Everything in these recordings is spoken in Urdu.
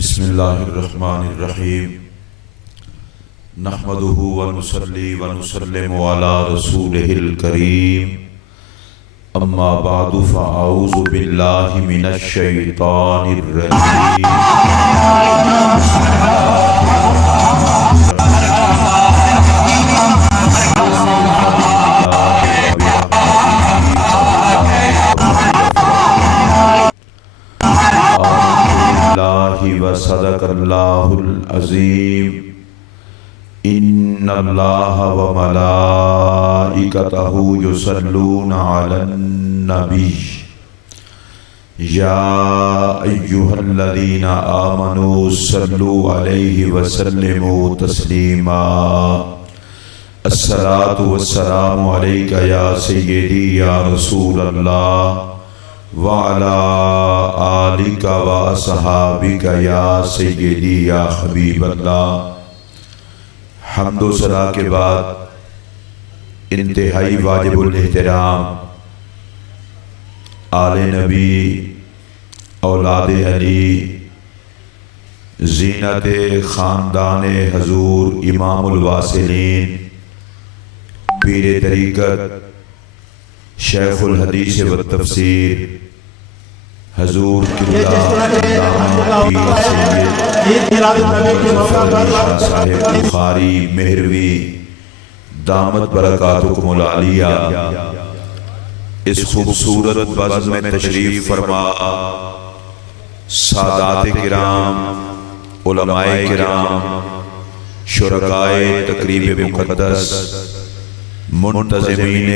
بسم اللہ الرحمن الرحیم نحمدہ ونصلی ونسلم علی رسولہ الکریم اما بعد فاعوذ باللہ من الشیطان الرجیم وصدق اللہ العظیم ان اللہ وملائکتہ یصلون علی النبی یا ایہا الذین آمنوا صلوا علیہ وسلموا تسلیما الصلاۃ والسلام علیک یا سیدی یا رسول اللہ وعلی آلک واصحابک یا سیدی یا حبیب اللہ۔ حمد و ثنا کے بعد انتہائی واجب الاحترام آل نبی اولاد علی زینت خاندان حضور امام الواصلین پیر طریقت شیخ الحدیث والتفسیر حضور قبلہ صاحب بخاری مہروی دامت برکاتکم العالیہ اس خوبصورت بزم میں تشریف فرما سادات کرام علماء کرام شرکائے تقریب مقدس منتظمین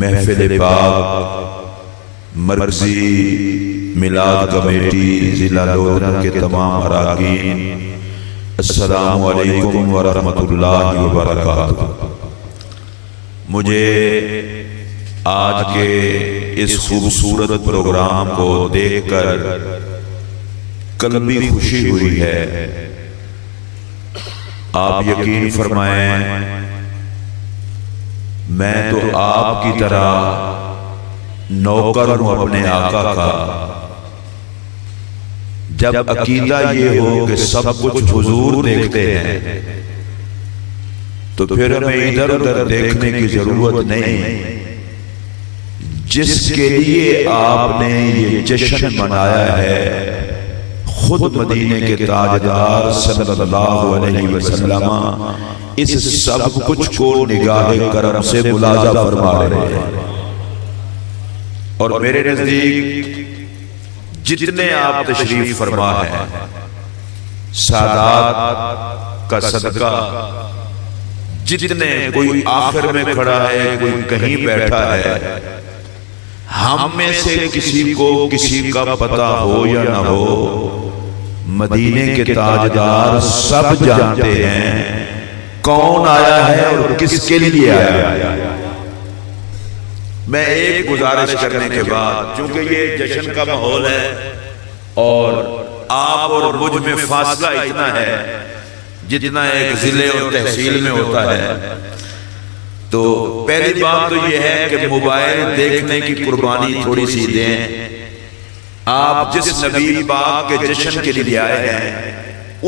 محفل پاک مرکزی میلاد کمیٹی ضلع لودھرا کے تمام اراکین السلام علیکم ورحمۃ اللہ وبرکاتہ۔ مجھے آج کے اس خوبصورت پروگرام کو دیکھ کر قلبی خوشی ہوئی ہے۔ آپ یقین فرمائیں میں تو آپ کی طرح نوکر ہوں اپنے آقا کا۔ جب عقیدہ یہ ہو کہ سب کچھ حضور دیکھتے ہیں تو پھر ہمیں ادھر ادھر دیکھنے کی ضرورت نہیں۔ جس کے لیے آپ نے یہ جشن منایا ہے خود مدینے کے تاجدار صلی اللہ علیہ وسلم اس سب کچھ کو نگاہ کرم سے ملاحظہ فرما رہے ہیں، اور میرے نزدیک جتنے آپ تشریف فرما ہیں سادات کا صدقہ، جتنے کوئی آخر میں کھڑا ہے کوئی کہیں بیٹھا ہے، ہم میں سے کسی کو کسی کا پتہ ہو یا نہ ہو مدینے کے تاجدار سب جانتے ہیں کون آیا ہے اور کس کے لیے آیا ہے۔ میں ایک گزارش کرنے کے بعد، چونکہ یہ جشن کا ماحول ہے اور آپ اور مجھ میں فاصلہ اتنا ہے جتنا ایک ضلع اور تحصیل میں ہوتا ہے، تو پہلی بات تو یہ ہے کہ موبائل دیکھنے کی قربانی تھوڑی سی دیں۔ آپ جس نبی پاک کے جشن کے لیے آئے ہیں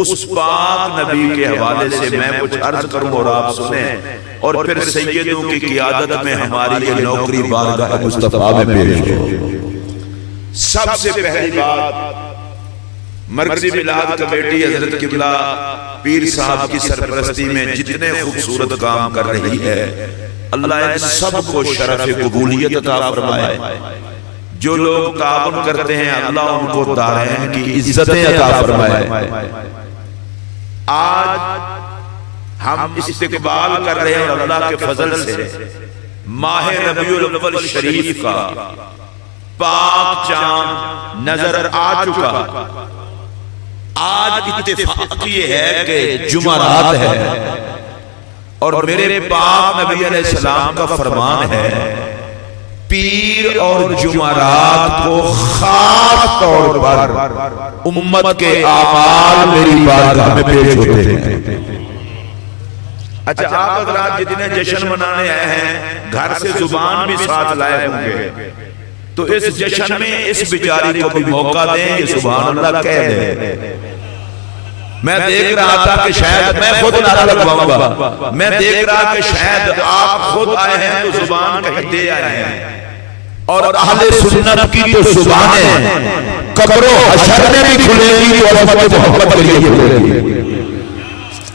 اس پاک نبی کے حوالے سے میں کچھ عرض کروں اور آپ سنیں، اور پھر سیدوں کی قیادت میں ہماری یہ نوکری بارگاہ مصطفیٰ میں پیش ہو۔ سب سے پہلی بات، مرکزی میلاد کمیٹی حضرت قبلہ پیر صاحب کی سرپرستی میں جتنے خوبصورت کام کر رہی ہے، اللہ ان سب کو شرف قبولیت عطا فرمائے۔ جو لوگ تعاون کرتے ہیں اللہ ان کو دارین کی عزتیں عطا فرمائے۔ آج ہم استقبال کر رہے ہیں اللہ کے فضل سے ماہ ربیع الاول شریف کا پاک چاند نظر آ چکا۔ آج اتفاق یہ ہے کہ جمعرات ہے اور میرے پاک نبی علیہ السلام کا فرمان ہے پیر اور جمعرات کو خاص طور پر امت کے اعمال میری بارگاہ میں پیش ہوتے ہیں۔ اچھا آپ حضرات جتنے جشن منانے آئے ہیں گھر سے زبان بھی ساتھ لائے ہوں گے، تو اس جشن میں اس بیچاری کو بھی موقع دیں یہ سبحان اللہ کہہ دیں. میں دیکھ رہا تھا کہ شاید میں خود نعرہ لگواؤں گا, میں دیکھ رہا کہ شاید آپ خود آئے ہیں تو زبان کہیں دے آئے ہیں, اور اہل سنت کی تو زبانیں قبر و حشر میں بھی کھلے گی اور امت محمد کے لیے کھلے گی.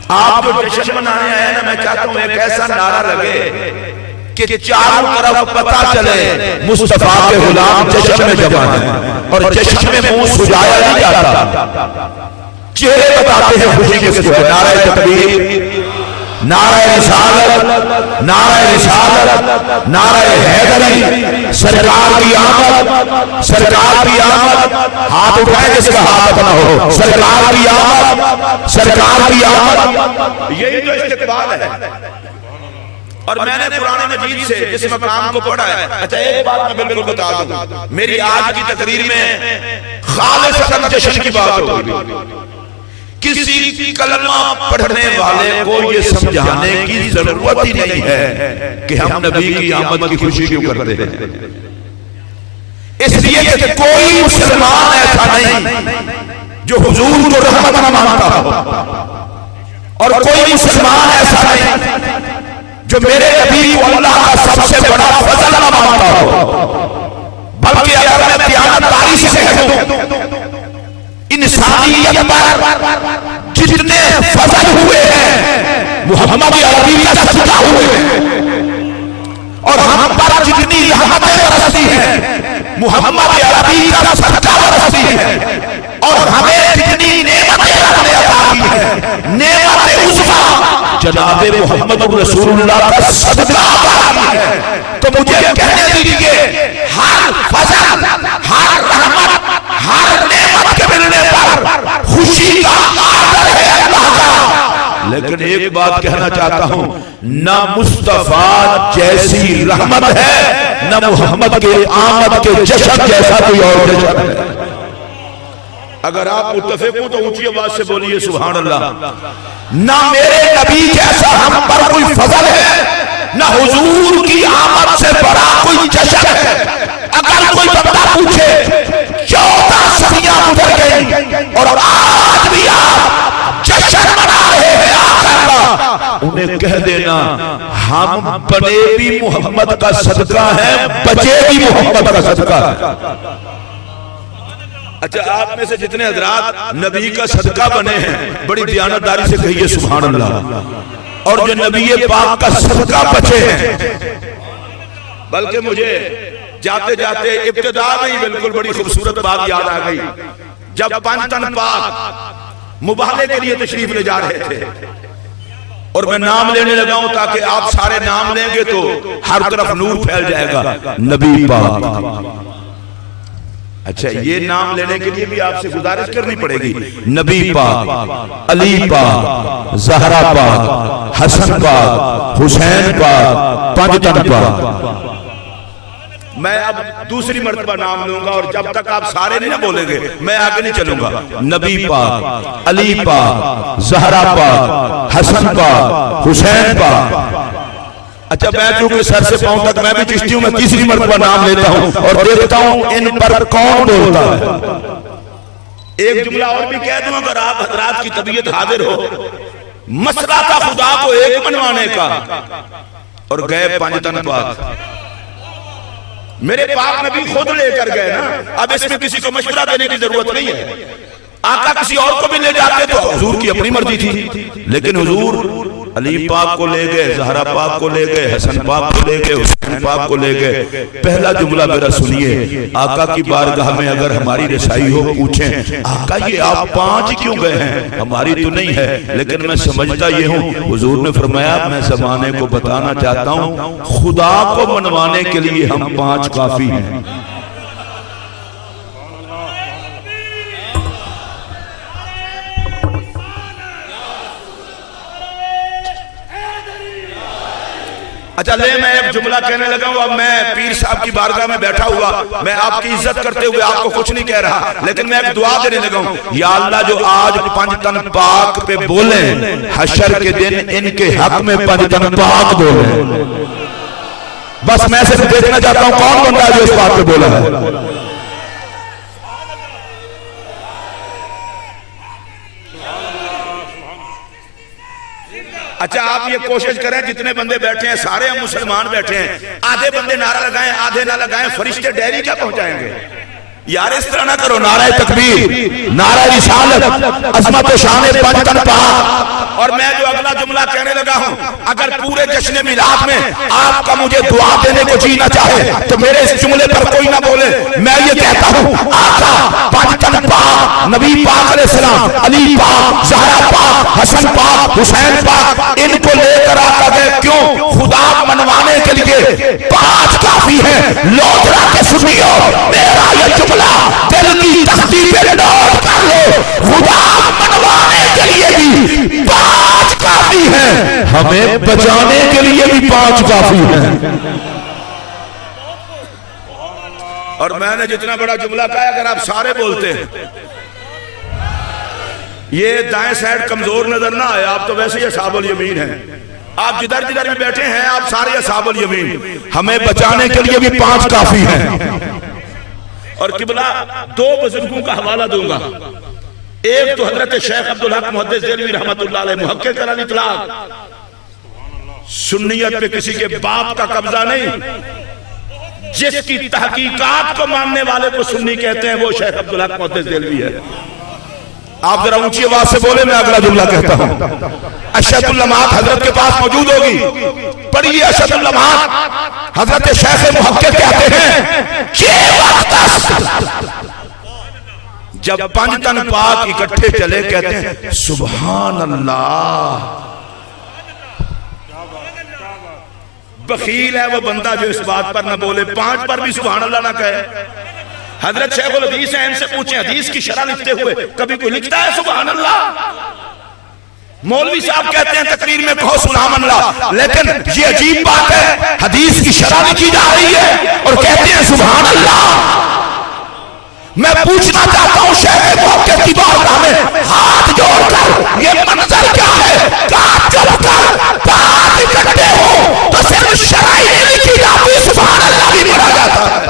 آپ جو جشن منانے آئے ہیں نا, میں چاہتا ہوں ایک ایسا نعرہ لگے کہ چاروں طرف پتہ چلے مصطفیٰ کے غلام جشن میں جمع ہیں, اور جشن میں منہ سجایا نہیں جاتا, چہرے بتاتے ہیں خوشی کے ساتھ. نعرہ تکبیر, نعرہ رسالت, نعرہ رسالت, نعرہ حیدری, سرکار کی آمد, سرکار کی آمد. ہاتھ اٹھائے جس کا ہاتھ نہ ہو, سرکار کی آمد, سرکار کی آمد. یہی تو استقبال ہے. اور میں نے قرآن مجید سے جس مقام کو پڑھا ہے, اچھا ایک بات میں بالکل بتا دوں, میری آج کی تقریر میں خالص جشن کی بات ہوگی. کسی کلمہ پڑھنے والے کو یہ سمجھانے کی ضرورت ہی نہیں ہے کہ ہم نبی کی آمد کی خوشی کیوں کرتے ہیں. اس لیے کہ کوئی مسلمان ایسا نہیں جو حضور کو رحمت نہ مانتا ہو, اور کوئی مسلمان ایسا نہیں جو میرے نبی کو اللہ کا سب سے بڑا فضل نہ مانتا ہو. بلکہ اگر میں دیانتداری سے کہوں, انسانیت پر جتنے فضل ہوئے ہیں محمد عربی کا صدقہ ہوئے ہیں, اور ہم پر جتنی رحمتیں برستی ہیں محمد عربی کا صدقہ برستی ہیں, اور ہمیں جتنی نعمتیں اللہ نے عطا کی ہیں نعمت عظمیٰ جناب محمد رسول اللہ کا صدقہ عطا کی ہے. تو مجھے کہنے دیجئے ہر فضل, ہر رحمت, ہر نعمت کے ملنے پر خوشی کا آدر ہے اللہ کا. لیکن ایک بات کہنا چاہتا ہوں, نہ مصطفیٰ جیسی رحمت ہے, نہ محمد کے آمد کے جشن جیسا کوئی اور جشن ہے. اگر آپ متفق ہوں تو اونچی آواز سے بولیے سبحان اللہ. نہ میرے نبی جیسا ہم پر کوئی فضل ہے, نہ حضور کی آمد سے بڑا کوئی جشن ہے. اگر کوئی بندہ پوچھے 14 صدیاں گزر گئی اور آج بھی آپ جشن منا رہے ہیں آخر کا, انہیں کہہ دینا ہم بنے بھی محمد کا صدقہ ہیں, بچے بھی محمد کا صدقہ ہے. اچھا آپ میں سے جتنے حضرات نبی کا صدقہ بنے ہیں بڑی دیانتداری سے کہیے سبحان اللہ. اور جو نبی پاک کا صدقہ بچے ہیں, بلکہ مجھے جاتے جاتے ابتدا میں ہی بالکل بڑی خوبصورت بات یاد آ گئی. جب پانچ تن پاک مباہلے کے لیے تشریف لے جا رہے تھے, اور میں نام لینے لگا ہوں تاکہ آپ سارے نام لیں گے تو ہر طرف نور پھیل جائے گا. نبی پاک, اچھا یہ نام لینے کے لیے بھی آپ سے گزارش کرنی پڑے گی. نبی پاک, علی پاک, زہرا پاک, حسن پاک, حسین پاک, پانچ تن پاک. میں اب دوسری مرتبہ نام لوں گا, اور جب تک آپ سارے نہیں نہ بولیں گے میں آگے نہیں چلوں گا. نبی پاک, علی پاک, زہرا پاک, حسن پاک, حسین پاک. اچھا میں چونکہ سر سے پاؤں تک میں بھی چشتی ہوں, میں تیسری مرتبہ نام لیتا ہوں اور دیکھتا ہوں ان پر کون بولتا ہے. ایک جملہ اور بھی کہہ دوں اگر آپ حضرات کی طبیعت حاضر ہو. مسئلہ تھا خدا کو ایک منوانے کا, اور گئے پانچ تن پاک. میرے پاک نبی خود لے کر گئے نا, اب اس میں کسی کو مشورہ دینے کی ضرورت نہیں ہے. آقا کسی اور کو بھی لے جاتے تو حضور کی اپنی مرضی تھی, لیکن حضور علی پاک کو لے گئے, زہرا پاک کو لے گئے, حسن پاک کو لے گئے, حسین پاک کو لے گئے. پہلا جملہ میرا سنیے, آقا کی بارگاہ میں اگر ہماری رسائی ہو پوچھیں آقا یہ آپ پانچ کیوں گئے ہیں, ہماری تو نہیں ہے, لیکن میں سمجھتا یہ ہوں. حضور نے فرمایا میں زمانے کو بتانا چاہتا ہوں خدا کو منوانے کے لیے ہم پانچ کافی ہیں. اچھا لے میں ایک جملہ کہنے لگا ہوں. اب میں پیر صاحب کی بارگاہ میں بیٹھا ہوا, میں آپ کی عزت کرتے ہوئے آپ کو کچھ نہیں کہہ رہا, لیکن میں ایک دعا دینے لگا ہوں. یا اللہ جو آج پانچ تن پاک پہ بولیں, حشر کے دن ان کے حق میں پانچ تن پاک بولیں. بس میں صرف دیکھنا چاہتا ہوں کون بندہ جو اس بات پہ بولا ہے. اچھا آپ یہ کوشش کریں جتنے بندے بیٹھے ہیں سارے ہم مسلمان بیٹھے ہیں, آدھے بندے نعرہ لگائیں آدھے نہ لگائیں, فرشتے ڈیری کیا پہنچائیں گے یار؟ اس طرح نہ کرو. نعرہ تکبیر, نعرہ رسالت, عظمت و شان پنج تن پاک. اور میں جو اگلا جملہ کہنے لگا ہوں, اگر پورے جشن میلاد میں آپ کا مجھے دعا دینے کو جی نہ چاہے تو میرے اس جملے پر کوئی نہ بولے. میں یہ کہتا ہوں آقا پنج تن پاک, نبی پاک علیہ السلام, علی پاک, زہرا پاک, حسن پاک, حسین پاک, ان کو لے کر آقا گئے. کیوں؟ خدا منوانے کے لیے 5 کافی ہیں. لوٹرا کے سنیو میرا یہ جملہ دل کی تختی پہ نوٹ کر لو. خدا منوانے کے لیے بھی 5 کافی ہیں, ہمیں بچانے کے لیے بھی 5 کافی ہیں. اور میں نے جتنا بڑا جملہ کہا اگر آپ سارے بولتے ہیں, یہ دائیں سائیڈ کمزور نظر نہ آئے, آپ تو ویسے ہی اصحاب الیمین ہیں. آپ جدھر جدھر میں بیٹھے ہیں آپ سارے اصحاب الیمین, ہمیں بچانے کے لیے بھی 5 کافی ہیں. اور قبلہ 2 بزرگوں کا حوالہ دوں گا. ایک تو حضرت شیخ عبدالحق محدث دہلوی رحمت اللہ علیہ, محقق الاطلاق, سنیت پہ کسی کے باپ کا قبضہ نہیں, جس کی تحقیقات کو ماننے والے کو سنی کہتے ہیں وہ شیخ عبدالحق محدث دہلوی ہے. آپ ذرا اونچی آواز سے بولے, میں اگلا جملہ کہتا ہوں. اشد اللمعات حضرت کے پاس موجود ہوگی, پڑھیے اشد اللمعات. حضرت شیخ محقق کہتے ہیں جب 5 تن پاک اکٹھے چلے کہتے ہیں سبحان اللہ. بخیل ہے وہ بندہ جو اس بات پر نہ بولے, 5 پر بھی سبحان اللہ نہ کہے. حضرت شیخ الحدیث ہیں, ان سے پوچھیں حدیث کی شرح لکھتے ہوئے کبھی کوئی لکھتا ہے سبحان اللہ؟ مولوی صاحب کہتے ہیں تقریر میں کہو سبحان اللہ, لیکن یہ عجیب بات ہے, حدیث کی شرح لکھی جا رہی ہے اور کہتے ہیں سبحان اللہ. میں پوچھنا چاہتا ہوں شیخ محقق کی بارگاہ میں ہاتھ جوڑ کر یہ منظر کیا ہے؟ کہاں چپ کر 5 اکٹھے ہو تو صرف شرح ہی نہیں لکھی جاتی, سبحان اللہ بھی پڑھا جاتا ہے.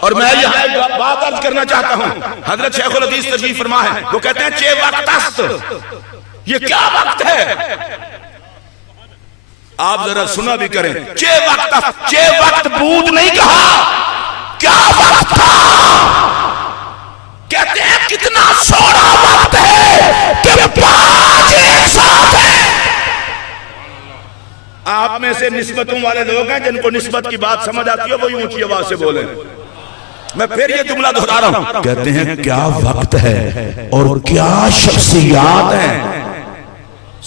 اور میں یہاں بات عرض کرنا چاہتا ہوں, حضرت شیخ الحدیث تشریف فرما ہے, وہ کہتے ہیں چے وقت است. یہ کیا وقت ہے؟ آپ ذرا سنا بھی کریں. چے وقت است, چے وقت بود نہیں کہا, کیا وقت تھا؟ کہتے ہیں کتنا سوڑا وقت ہے کہ 5 ایک ساتھ ہیں. آپ میں سے نسبتوں والے لوگ ہیں جن کو نسبت کی بات سمجھ آتی ہے, وہی اونچی آواز سے بولیں. میں پھر یہ جملہ دہرا رہا ہوں, کہتے ہیں کیا وقت ہے اور کیا شخصیات ہیں.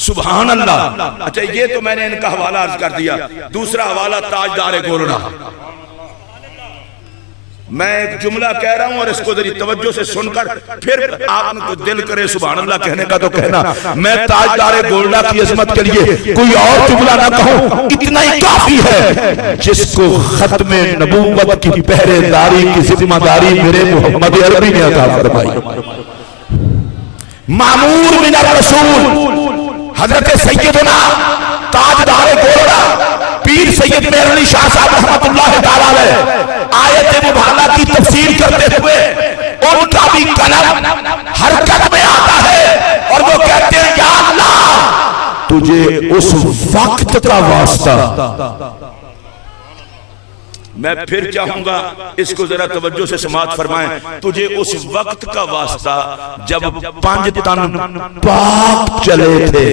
سبحان اللہ. اچھا یہ تو میں نے ان کا حوالہ عرض کر دیا. دوسرا حوالہ تاجدار گولڑا. میں ایک جملہ کہہ رہا ہوں اور اس کو ذری توجہ سے سن کر پھر آپ کو دل کرے سبحان اللہ کہنے کا تو کہنا. میں تاجدار گولڑا کی عظمت کے لیے کوئی اور جملہ نہ کہوں, اتنا ہی کافی ہے. جس کو ختم نبوت کی پہرے داری کی ذمہ داری میرے محمد عربی نے عطا فرمائی. مامور من الرسول حضرت سیدنا تاجدار گولڑا پیر سید مہر علی شاہ صاحب رحمت اللہ تعالیٰ علیہ آیت مبارکہ کی تفسیر کرتے ہوئے ان کا بھی قلم حرکت میں آتا ہے اور وہ کہتے ہیں یا اللہ تجھے اس وقت کا واسطہ. میں پھر چاہوں گا اس کو ذرا توجہ سے سماعت فرمائیں. تجھے اس وقت کا واسطہ جب 5 تن پاک چلے تھے.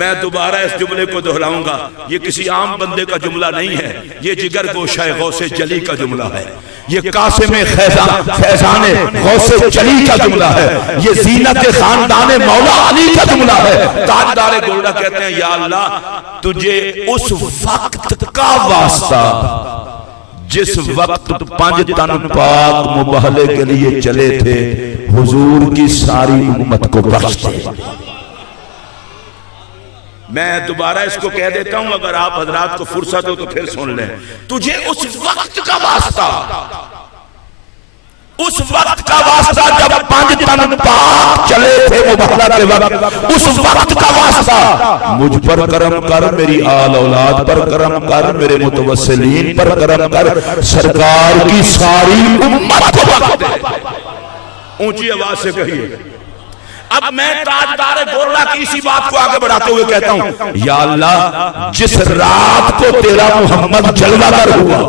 میں دوبارہ اس جملے کو دہراؤں گا, یہ کسی عام بندے کا جملہ نہیں ہے, یہ جگر گوشہ غوث جلی کا جملہ ہے, یہ قاسم فیضان غوث جلی کا جملہ ہے, یہ زینت خاندان مولا علی کا جملہ ہے. تاجدار گولڑا کہتے ہیں یا اللہ تجھے اس وقت کا واسطہ جس وقت 5 تن پاک مباہلے کے لیے چلے تھے, حضور کی ساری امت کو بخش دے. میں دوبارہ اس کو کہہ دیتا ہوں, اگر آپ حضرات کو فرصت ہو تو پھر سن لیں. تجھے اس وقت کا واسطہ, اس وقت کا واسطہ جب 5 تن پاک چلے تھے مباہلہ کے وقت، اس وقت کا واسطہ مجھ پر کرم کر، میری آل اولاد پر کرم کر، میرے متوسلین پر کرم کر، سرکار کی ساری امت کو وقت دے۔ اونچی آواز سے کہیے۔ اب میں تاجدار گورلا کی اسی بات کو آگے بڑھاتے ہوئے کہتا ہوں، یا اللہ جس رات کو تیرا محمد جلوہ گر ہوا،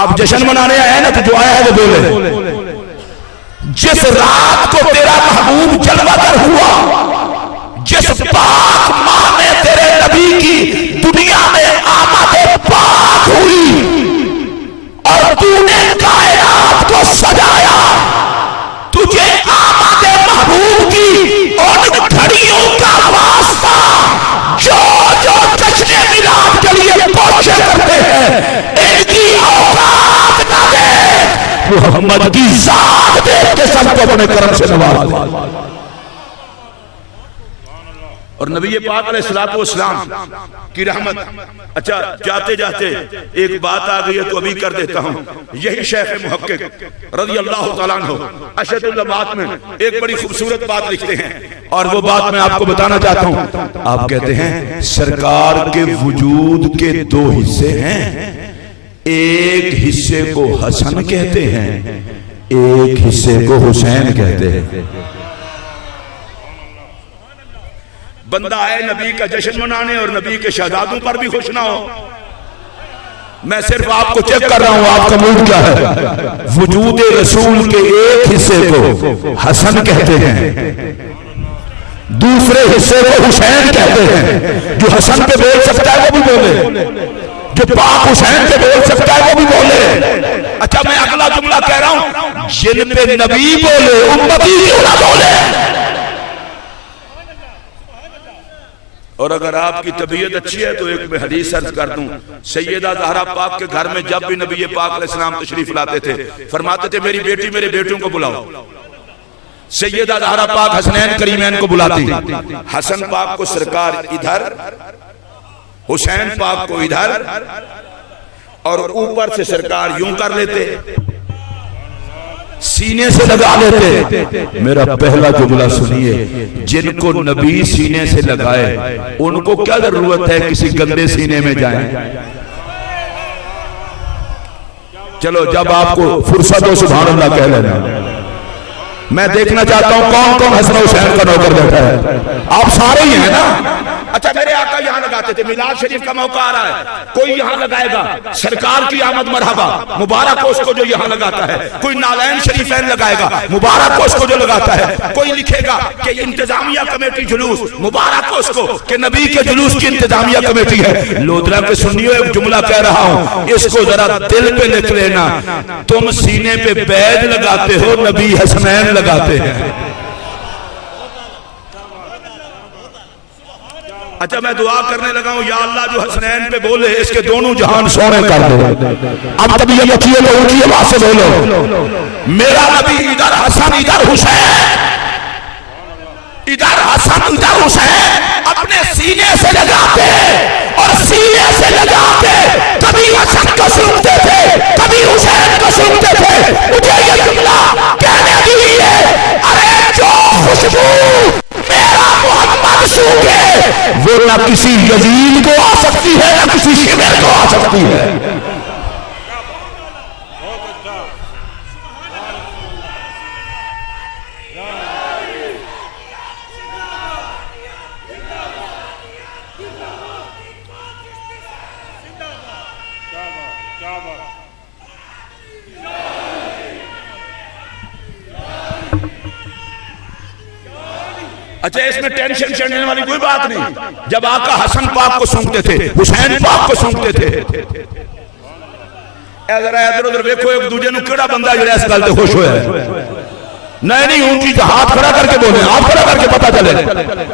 آپ جشن منانے آئے ہیں نا، تو جو آیا ہے وہ بولے، جس رات کو تیرا محبوب جلوہ گر ہوا، جس پاک ماہ میں تیرے نبی کی دنیا میں آمد پاک ہوئی اور تو نے کائنات کو سجایا، تجھے آمد محبوب کی ان گھڑیوں کا واسطہ جو جشن میلاد کے لیے کوشش کرتے ہیں، ان کی اوقات نہ دے، محمد کی ذات دے کے سب کو اپنے کرم سے نواز دے۔ اور نبی پاک علیہ السلام کی رحمت۔ اچھا جاتے جاتے ایک بات آ گئی ہے تو ابھی کر دیتا ہوں۔ یہی شیخ محقق رضی اللہ تعالیٰ عنہ اشد اللمات میں ایک بڑی خوبصورت بات لکھتے ہیں، اور وہ بات میں آپ کو بتانا چاہتا ہوں۔ آپ کہتے ہیں سرکار کے وجود کے 2 حصے ہیں، ایک حصے کو حسن کہتے ہیں، ایک حصے کو حسین کہتے ہیں۔ بندہ آئے نبی کا جشن منانے اور نبی کے شہزادوں پر بھی خوش نہ ہو۔ میں صرف آپ کو چیک کر رہا ہوں آپ کا موڈ کیا ہے۔ وجود رسول کے ایک حصے کو حسن کہتے ہیں، دوسرے حصے کو حسین کہتے ہیں۔ جو حسن پہ بول سکتا ہے وہ بھی بولے، جو پاک حسین پہ بول سکتا ہے وہ بھی بولے۔ اچھا میں اگلا جملہ کہہ رہا ہوں، جن پہ نبی بولے امتی کیوں نہ بولے؟ اور اگر آپ کی طبیعت اچھی ہے تو ایک میں حدیث عرض کر دوں، سیدہ زہرا پاک کے گھر میں جب بھی نبی پاک علیہ السلام تشریف لاتے تھے فرماتے تھے میری بیٹی میرے بیٹوں کو بلاؤ۔ سیدہ زہرا پاک حسنین کریمین کو بلاتی، حسن پاک کو سرکار ادھر، حسین پاک کو ادھر، اور اوپر سے سرکار یوں کر لیتے، سینے سے لگا لیتے۔ میرا پہلا جملہ سنیے، جن کو نبی سینے سے لگائے ان کو کیا ضرورت ہے کسی گندے سینے میں جائیں؟ چلو جب آپ کو فرصت ہو سبحان اللہ کہہ لینا۔ میں دیکھنا چاہتا ہوں کون کون حسن حسین کا نوکر بیٹھا ہے، آپ سارے ہی ہیں نا؟ اچھا میرے آقا یہاں لگاتے تھے، میلاد شریف کا موقع آ رہا ہے کوئی یہاں لگائے گا سرکار کی آمد مرحبا مبارک ہو اس کو جو یہاں لگاتا ہے، کوئی نالین شریفین لگائے گا مبارک ہو اس کو جو لگاتا ہے، کوئی لکھے گا کہ انتظامیہ کمیٹی جلوس مبارک ہو اس کو کہ نبی کے جلوس کی انتظامیہ کمیٹی ہے۔ لودرا کے سنیو ایک جملہ کہہ رہا ہوں، اس کو ذرا دل پہ لکھ لینا، تم سینے پہ بیج لگاتے ہو، نبی حسنین لگاتے ہیں۔ اچھا میں دعا کرنے لگا ہوں یا اللہ جو حسنین پہ بولے اس کے دونوں جہان سونے کر دے۔ اب تب یہ اچھیے لو اونچی آواز سے بولو، میرا نبی ادھر حسن ادھر حسین، ادھر حسن ادھر حسین اپنے سینے سے لگاتے اور سینے سے لگاتے، کبھی حسن کو سنتے تھے کبھی حسین کو سنتے تھے۔ مجھے یہ جملہ کہنے دیجیے، ارے جو خوشبو میرا محمد سوکھے وہ نہ کسی یزید کو آ سکتی ہے نہ کسی شمر کو آ سکتی ہے۔ اچھا اس میں ٹینشن چڑھنے والی کوئی بات نہیں، جب آقا حسن پاک کو سونگتے تھے حسین پاک کو سونگتے تھے، ذرا ادھر ادھر دیکھو ایک دوجے نو کیڑا بندہ جڑا اس گل تے خوش ہویا ہے؟ نہیں اونچی ہاتھ کھڑا کر کے بولے، ہاتھ کھڑا کر کے پتہ چلے۔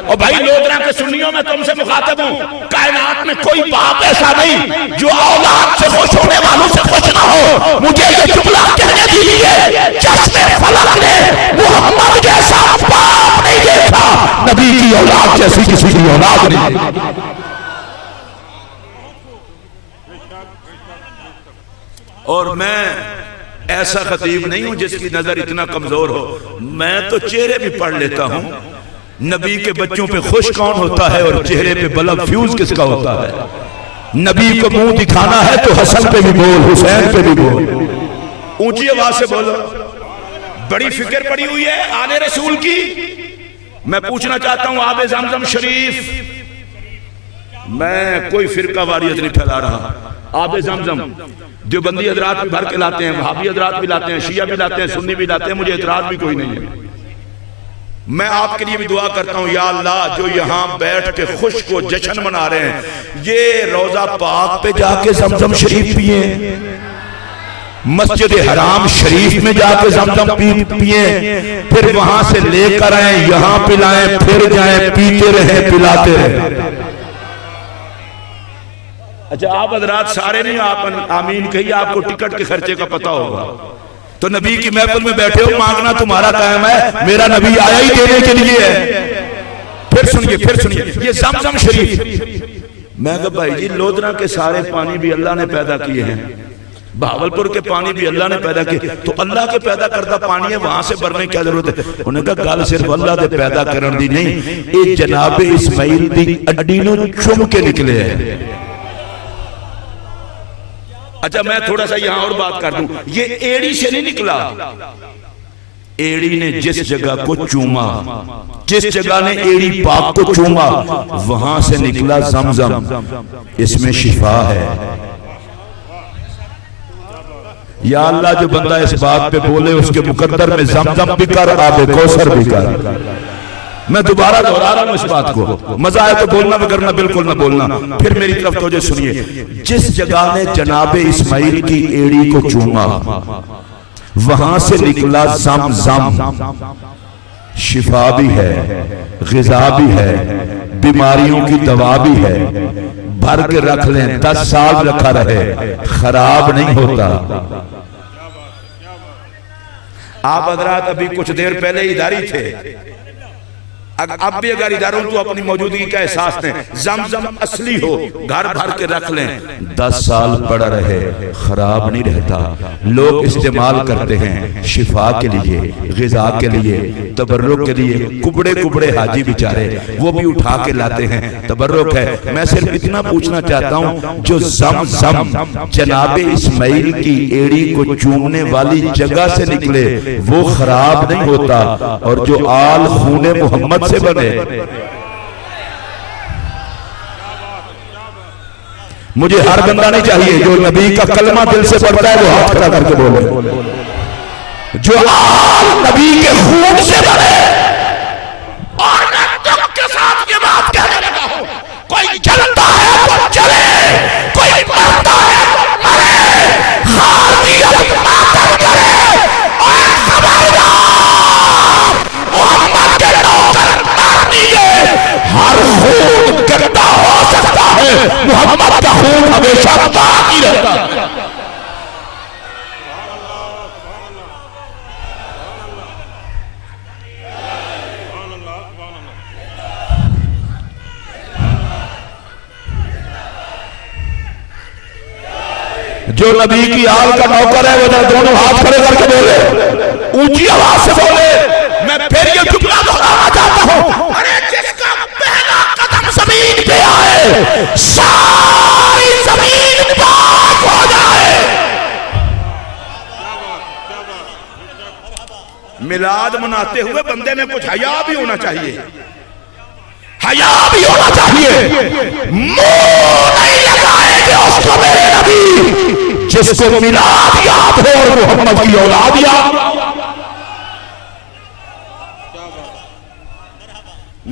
اور بھائی لودرا کے سنیوں میں تم سے مخاطب ہوں، کائنات میں کوئی باپ ایسا نہیں جو اولاد سے خوش ہونے والوں سے خوش نہ ہو۔ مجھے یہ جملہ کہنے دیجیے، چشم فلک نے محمد جیسا باپ نہیں دیکھا، نبی کی اولاد جیسی کسی کی اولاد نہیں۔ اور میں ایسا خطیب نہیں ہوں جس کی نظر اتنا کمزور ہو، میں تو چہرے بھی پڑھ لیتا ہوں۔ نبی کے بچوں پہ خوش کون ہوتا ہے اور چہرے پہ بلب فیوز کس کا ہوتا ہے؟ نبی کو منہ دکھانا ہے تو حسن پہ بھی بول، حسین پہ بھی بول، اونچی آواز سے بولو۔ بڑی فکر پڑی ہوئی ہے آل رسول کی۔ میں پوچھنا چاہتا ہوں آب زمزم شریف، میں کوئی فرقہ واریت نہیں پھیلا رہا، آب زمزم دیوبندی حضرات بھی بھر کے لاتے ہیں، وہابی حضرات بھی لاتے ہیں، شیعہ بھی لاتے ہیں، سنی بھی لاتے ہیں، مجھے اعتراض بھی کوئی نہیں ہے۔ میں آپ کے لیے بھی دعا کرتا ہوں، یا اللہ جو یہاں بیٹھ کے خوش کو جشن منا رہے ہیں، یہ روضہ پاک پہ جا کے زمزم شریف پیئیں، مسجد حرام شریف میں جا کے زمزم پیئیں، پھر وہاں سے لے کر آئیں، یہاں پلائیں، پھر جائیں، پیتے رہیں، پلاتے رہیں۔ اچھا آپ حضرات سارے نہیں، آپ آمین کہیے، آپ کو ٹکٹ کے خرچے کا پتہ ہوگا۔ تو نبی کی محفل میں بیٹھے ہو، مانگنا تمہارا قائم ہے، میرا نبی آیا ہی دینے کے لیے ہے۔ پھر سنیے یہ زمزم شریف، میں کہا بھائی جی لودھنا کے سارے پانی بھی اللہ نے پیدا کیے ہیں، بہاولپور کے پانی بھی اللہ نے پیدا کیے، تو اللہ کے پیدا کردہ پانی ہے، وہاں سے بھرنے کیا ضرورت ہے؟ انہوں نے کہا گل صرف اللہ دے پیدا کرن دی نہیں، اے جناب اسماعیل دی اڈی نو چم کے نکلے ہیں۔ اچھا میں تھوڑا سا یہاں اور بات کر دوں، یہ ایڑی سے نہیں نکلا، ایڑی نے جس جگہ کو چوما، جس جگہ نے ایڑی پاک کو چوما، وہاں سے نکلا زمزم، اس میں شفا ہے۔ یا اللہ جو بندہ اس بات پہ بولے اس کے مقدر میں زمزم بھی کر، آب کوثر بھی کر۔ میں دوبارہ دہرا رہا ہوں اس بات کو، مزہ آئے تو بولنا، وگرنہ بالکل نہ بولنا۔ پھر میری طرف توجہ سنیے، جس جگہ نے جناب اسماعیل کی ایڑی کو چوما، وہاں سے نکلا زمزم، شفا بھی ہے، غذا بھی ہے، بیماریوں کی دوا بھی ہے، بھر کے رکھ لیں، 10 سال رکھا رہے، خراب نہیں ہوتا۔ آپ حضرات ابھی کچھ دیر پہلے اداری تھے، اب بھی اگر اداروں تو اپنی موجودگی کا احساس دیں، زمزم اصلی ہو، گھر بھر کے رکھ لیں، 10 سال پڑا رہے، خراب نہیں رہتا۔ لوگ استعمال کرتے ہیں شفا کے لیے، غذا کے لیے، تبرک کے لیے، کبڑے حاجی بیچارے وہ بھی اٹھا کے لاتے ہیں، تبرک ہے۔ میں صرف اتنا پوچھنا چاہتا ہوں، جو زمزم جناب اسماعیل کی ایڑی کو چومنے والی جگہ سے نکلے وہ خراب نہیں ہوتا، اور جو آل خون محمد سے بنے، مجھے ہر بندہ نہیں چاہیے، جو نبی کا کلمہ دل سے پڑھتا ہے وہ ہاتھ کھڑا کر کے بولے، جو آل نبی کے خون سے بنے۔ اور میں دکھ کے ساتھ یہ بات کہنے لگا ہوں، کوئی جلتا ہے تو جلے، کوئی مرتا ہے تو مرے، خاردیت ماتم کرے، اور خبردار محمد کے نوکر مار دیئے۔ ہر خون گندا ہو سکتا ہے، محمد کا خون ہمیشہ باقی رہتا ہے۔ جو نبی کی آل کا نوکر ہے وہ دونوں ہاتھ کھڑے کر کے بولے، اونچی آواز سے بولے۔ میں پھر یہ جملہ دہرانا چاہتا ہوں، ارے جس کا پہلا قدم زمین پہ آئے ساری زمین پاک ہو جائے۔ میلاد مناتے ہوئے بندے میں کچھ حیا بھی ہونا چاہیے، حیا بھی ہونا چاہیے۔ منہ نہیں لگائے گے اس کو میرے نبی جس کو میلاد یاد ہو اور محمد کی اولاد یاد۔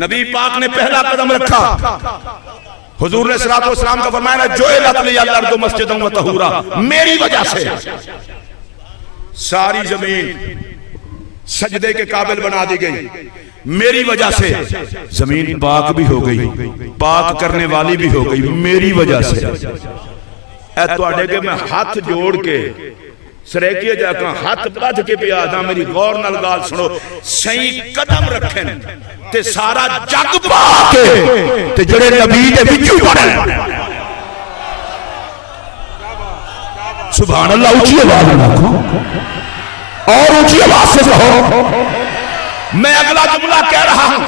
نبی پاک نے پہلا قدم رکھا، حضور علیہ السلام کا فرمایا جعلت لی الارض مسجدا وطہورا، میری وجہ سے ساری زمین سجدے کے قابل بنا دی گئی، میری وجہ سے زمین پاک بھی ہو گئی، پاک کرنے والی بھی ہو گئی، میری وجہ سے۔ اے تو اڈے کے میں ہاتھ جوڑ کے سریکیے جا کر ہاتھ بدھ کے بھی آدھا میری غور نال گال سنو، صحیح قدم رکھیں تے سارا جگ پاک تے جڑے نبی دے وچوں بنے۔ سبحان اللہ اونچی آواز میں رکھو اور اونچی آواز سے کہو. میں اگلا جملہ کہہ رہا ہوں.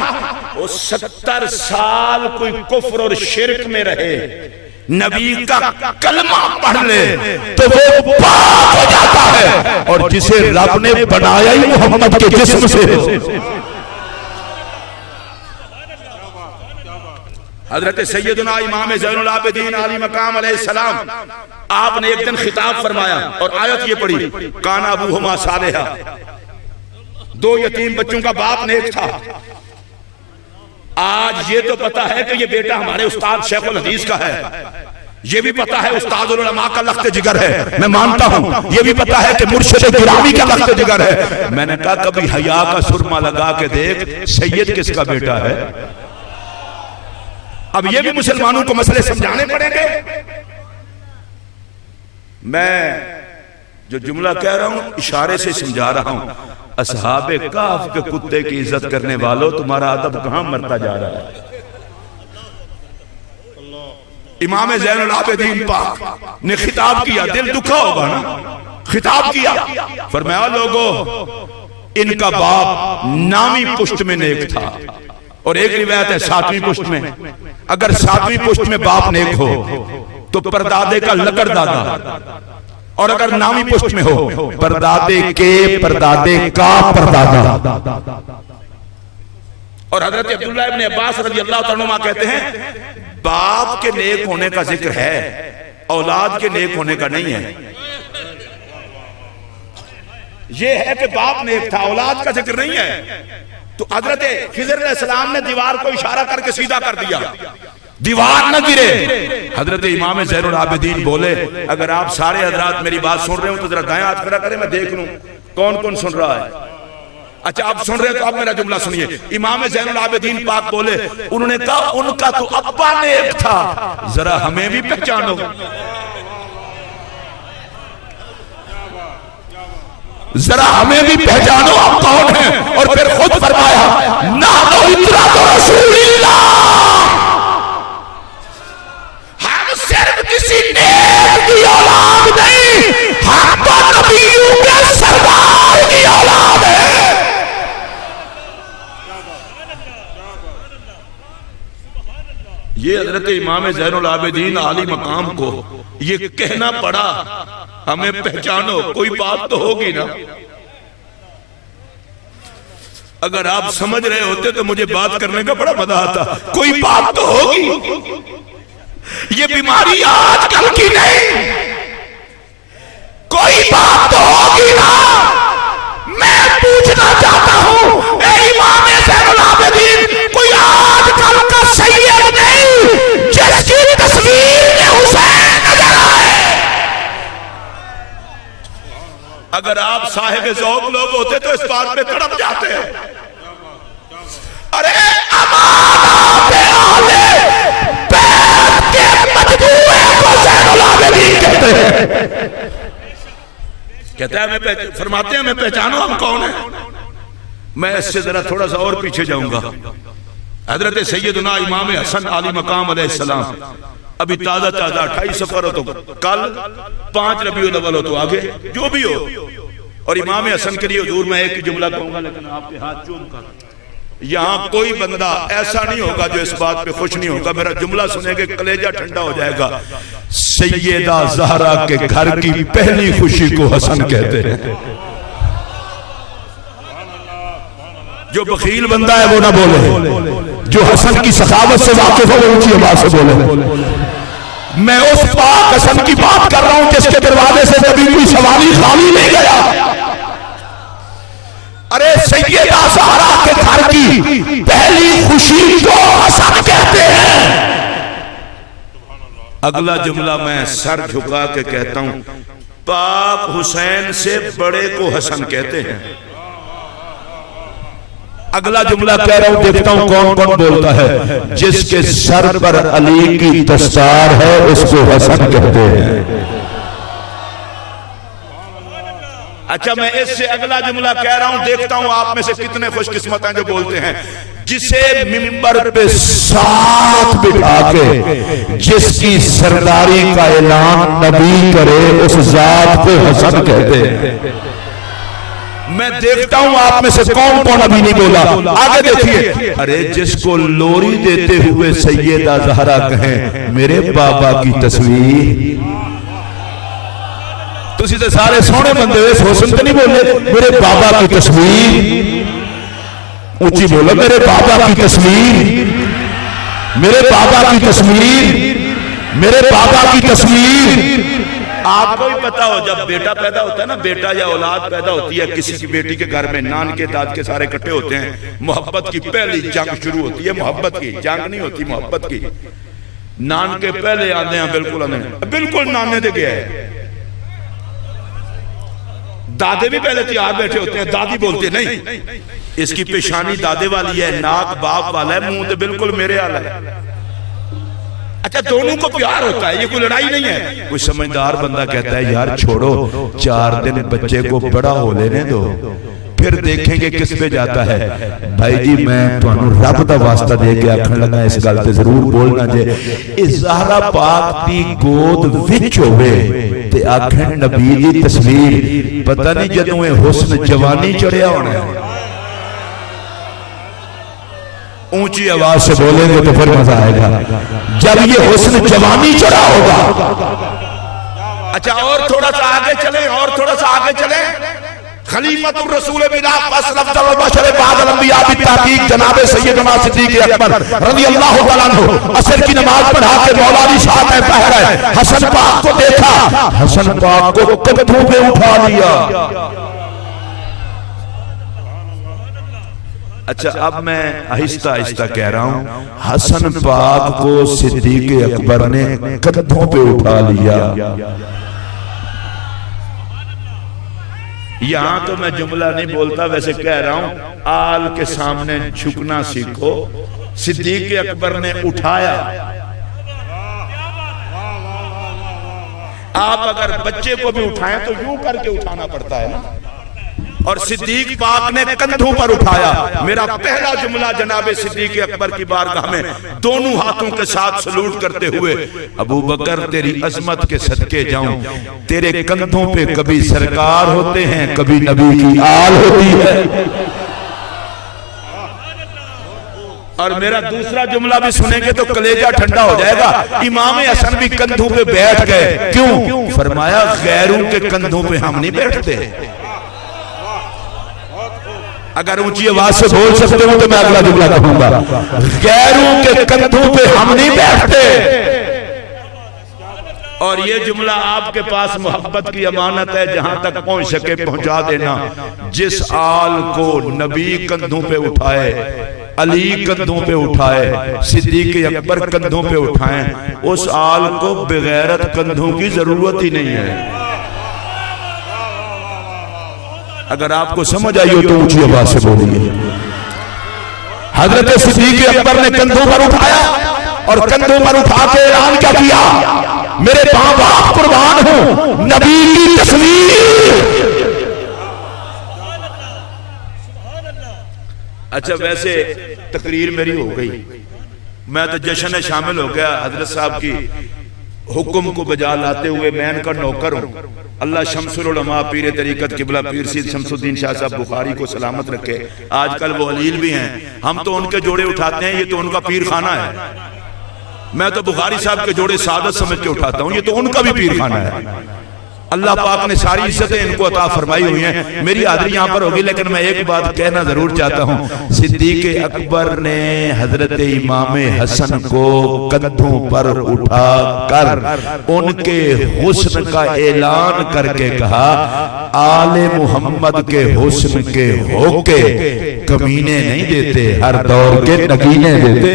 وہ 70 سال کوئی کفر اور شرک میں رہے, نبی کا کلمہ پڑھ لے تو وہ پاک ہو جاتا ہے, اور جسے رب نے بنایا ہی محمد کے جسم سے. حضرت سیدنا امام زین العابدین علی مقام علیہ السلام, آپ نے ایک دن خطاب فرمایا اور آیت یہ پڑھی, کانا ابوہما صالحا, 2 یتیم بچوں کا باپ نیک تھا. آج یہ تو پتا ہے کہ یہ بیٹا ہمارے استاد شیخ الحدیث کا ہے, یہ بھی پتا ہے استاد العلماء کا لخت جگر ہے, میں مانتا ہوں. یہ بھی پتا ہے کہ مرشد گرامی کا لخت جگر ہے. میں نے کہا کبھی حیا کا سرما لگا کے دیکھ سید کس کا بیٹا ہے. اب یہ بھی مسلمانوں کو مسئلے سمجھانے پڑیں گے. میں جو جملہ کہہ رہا ہوں اشارے سے سمجھا رہا ہوں. اصحاب کہف کے کتے کی عزت کرنے والوں, تمہارا ادب کہاں مرتا جا رہا ہے. امام زین العابدین پاک نے خطاب کیا, دل دکھا ہوگا نا, خطاب کیا, فرمایا لوگو ان کا باپ نامی پشت میں نیک تھا, اور ایک روایت ہے 7ویں پشت میں. اگر 7ویں پشت میں باپ نیک ہو تو پردادے کا لکڑ دادا, اور اگر نامی پشت میں ہو پردادے کے پردادے کا پردادا. اور حضرت عبداللہ ابن عباس رضی اللہ عنہما کہتے ہیں باپ کے نیک ہونے کا ذکر ہے, اولاد کے نیک ہونے کا نہیں ہے. یہ ہے کہ باپ نیک تھا, اولاد کا ذکر نہیں ہے. تو حضرت خضر علیہ السلام نے دیوار کو اشارہ کر کے سیدھا کر دیا, دیوار نہ گرے. حضرت امام زین العابدین بولے اگر آپ سارے حضرات میری بات سن رہے ہوں تو ذرا دائیں ہاتھ کھڑا کریں, میں دیکھ لوں کون کون سن رہا ہے. اچھا آپ سن رہے ہیں تو آپ میرا جملہ سنیے. امام زین العابدین پاک بولے, انہوں نے کہا ان کا تو ابا نیک تھا, ذرا ہمیں بھی پہچانو, ذرا ہمیں بھی پہچانو آپ کون ہیں. اور پھر خود فرمایا نحنو اطراۃ رسول اللہ, ہم صرف کسی نیک کی اولاد نہیں, ہم تو نبیوں کے سردار کی اولاد ہے. یہ حضرت امام زین العابدین عالی مقام کو یہ کہنا پڑا ہمیں پہچانو, کوئی بات تو ہوگی نا. اگر آپ سمجھ رہے ہوتے تو مجھے بات کرنے کا بڑا مزہ آتا. کوئی بات تو ہوگی, یہ بیماری آج کل کی نہیں, کوئی بات تو ہوگی نا. میں پوچھنا چاہتا ہوں اے امام زین العابدین, کوئی آج کل کا سید نہیں جس کی تصویر میں حسین نظر آئے. اگر آپ صاحب ذوق لوگ ہوتے تو اس بات پہ تڑپ جاتے ہیں. ارے امانات اہل بیت کے مجموعے کو زین العابدین کہتے ہیں. کہتا ہے ہمیں فرماتے ہیں ہمیں پہچانو ہم کون ہیں. میں اس سے ذرا تھوڑا سا اور پیچھے جاؤں گا. حضرت سیدنا امام حسن علی مقام علیہ السلام ابھی تازہ 28 سفر ہو تو کل 5 ربیع الاول ہو تو آگے جو بھی ہو. اور امام حسن کے لیے حضور میں ایک جملہ کہوں گا لیکن آپ کے ہاتھ چوم کر, یہاں کوئی بندہ ایسا نہیں ہوگا جو اس بات پہ خوش نہیں ہوگا. میرا جملہ سنے کہ کلیجہ ٹھنڈا ہو جائے گا. سیدہ زہرا کے گھر کی پہلی خوشی کو حسن کہتے ہیں. جو بخیل بندہ ہے وہ نہ بولے, جو حسن کی سخاوت سے واقف ہو وہ اونچی آواز سے بولے. میں اس پاک حسن کی بات کر رہا ہوں جس کے دروازے سے کبھی کوئی سواری خالی نہیں گیا. ارے سیدہ زہرا کے گھر کی پہلی خوشی کو حسن کہتے ہیں. اگلا جملہ میں سر جھکا کے کہتا ہوں, پاک حسین سے بڑے کو حسن کہتے ہیں. اگلا جملہ کہہ رہا ہوں, دیکھتا ہوں کون کون بولتا ہے. جس کے سر پر علی کی دستار ہے اس کو حسن کہتے ہیں. اچھا میں اس سے اگلا جملہ کہہ رہا ہوں، دیکھتا ہوں آپ میں سے کتنے خوش قسمت ہیں جو بولتے ہیں، جسے ممبر پہ ساتھ بٹھا کے جس کی سرداری کا اعلان نبی کرے اس ذات کو حسن کہتے ہیں۔ میں دیکھتا ہوں آپ میں سے کون کون ابھی نہیں بولا، آگے دیکھیے۔ ارے جس کو لوری دیتے ہوئے سیدہ زہرا کہیں میرے بابا کی تصویر، تسی تے سارے سونے بندے ہوئے حسن تے نہیں بولے، میرے بابا کی تصویر، اونچی بولو، میرے بابا کی تصویر، میرے بابا کی تصویر، میرے بابا کی تصویر۔ آپ کو ہی پتا ہو جب بیٹا پیدا ہوتا ہے نا، بیٹا یا اولاد پیدا ہوتی ہے کسی کی بیٹی کے گھر میں، نان کے داد کے سارے اکٹھے ہوتے ہیں، محبت کی پہلی جنگ شروع ہوتی ہے، محبت کی جنگ نہیں ہوتی، محبت کی۔ نان کے پہلے آنے ہیں، بالکل نانے دے گیا ہے، دادے بھی پہلے تیار بیٹھے ہوتے ہیں، دادی بولتے ہیں نہیں اس کی پیشانی دادے والی ہے، ناک باپ والا ہے، منہ تو بالکل میرے والا ہے۔ اچھا دونوں کو پیار ہوتا ہے، یہ کوئی لڑائی نہیں ہے۔ کوئی سمجھدار بندہ کہتا ہے یار چھوڑو 4 دن بچے کو بڑا ہو لینے دو پھر دیکھیں گے کس پہ جاتا ہے۔ بھائی جی میں تو انہوں رب دا واسطہ دے کے آکھن لگا اس گلتے ضرور بولنا جے، اس زہرہ پاک دی گود وچ ہوئے تے آکھن نبی دی تصویر، پتہ نہیں جدوں حسن جوانی چڑھیا ہونا ہے۔ اونچی آواز سے بولیں گے تو پھر مزہ آئے گا، جب یہ حسن جوانی چڑھا ہوگا۔ اچھا اور تھوڑا سا آگے چلیں، اور تھوڑا سا آگے چلیں، خلیفۃ الرسول بلا فصل افضل البشر بعد الانبیاء بالتحقیق جناب سیدنا صدیق اکبر رضی اللہ تعالیٰ عنہ عصر کی نماز پڑھا کے مولا علی شاہ میں پڑھ رہے، حسن پاک کو دیکھا، حسن پاک کو کندھوں پہ اٹھا لیا۔ اچھا اب میں آہستہ آہستہ کہہ رہا ہوں، حسن پاک کو صدیق اکبر نے کندھوں پہ اٹھا لیا۔ یہاں تو میں جملہ نہیں بولتا، ویسے کہہ رہا ہوں آل کے سامنے جھکنا سیکھو، صدیق اکبر نے اٹھایا۔ آپ اگر بچے کو بھی اٹھائیں تو یوں کر کے اٹھانا پڑتا ہے نا، اور صدیق پاک نے کندھوں پر اٹھایا۔ میرا پہلا جملہ جناب صدیق اکبر کی بارگاہ میں دونوں ہاتھوں کے ساتھ سلوٹ کرتے ہوئے، ابو بکر تیری عظمت کے صدقے جاؤں، تیرے کندھوں پہ کبھی سرکار ہوتے ہیں کبھی نبی کی آل ہوتی ہے۔ اور میرا دوسرا جملہ بھی سنیں گے تو کلیجہ ٹھنڈا ہو جائے گا، امام حسن بھی کندھوں پہ بیٹھ گئے، کیوں؟ فرمایا غیروں کے کندھوں پہ ہم نہیں بیٹھتے۔ اگر اونچی آواز سے بول سکتے ہوں تو میں اگلا جملہ کہوں گا، غیروں کے کندھوں پہ ہم نہیں بیٹھتے۔ اور یہ جملہ آپ کے پاس محبت کی امانت ہے، جہاں تک پہنچ سکے پہنچا دینا۔ جس آل کو نبی کندھوں پہ اٹھائے، علی کندھوں پہ اٹھائے، صدیق اکبر کندھوں پہ اٹھائیں، اس آل کو بغیرت کندھوں کی ضرورت ہی نہیں ہے۔ اگر آپ کو سمجھ آئی ہو تو اونچی آواز سے بولیے۔ حضرت صدیق اکبر نے کندھوں پر اٹھایا اور کندھوں پر اٹھا کے اعلان کیا کیا، میرے باپ باپ قربان ہوں، نبی کی تصویر۔ اچھا ویسے تقریر میری ہو گئی، میں تو جشن میں شامل ہو گیا، حضرت صاحب کی حکم کو بجا لاتے ہوئے میں ان کا نوکر ہوں۔ اللہ شمس العلماء پیر طریقت قبلہ پیر سید شمس الدین شاہ صاحب بخاری کو سلامت رکھے، آج کل وہ علیل بھی ہیں، ہم تو ان کے جوڑے اٹھاتے ہیں، یہ تو ان کا پیر خانہ ہے۔ میں تو بخاری صاحب کے جوڑے سعادت سمجھ کے اٹھاتا ہوں، یہ تو ان کا بھی پیر خانہ ہے۔ اللہ پاک نے ساری عزتیں ان کو عطا فرمائی ہوئی ہیں، میری حاضری یہاں پر ہوگی، لیکن میں ایک بات کہنا ضرور چاہتا ہوں، صدیق اکبر نے حضرت امام حسن کو کندھوں پر اٹھا کر ان کے حسن کا اعلان کر کے کہا، آل محمد کے حسن کے ہو کے کمینے نہیں دیتے، ہر دور کے نگینے دیتے۔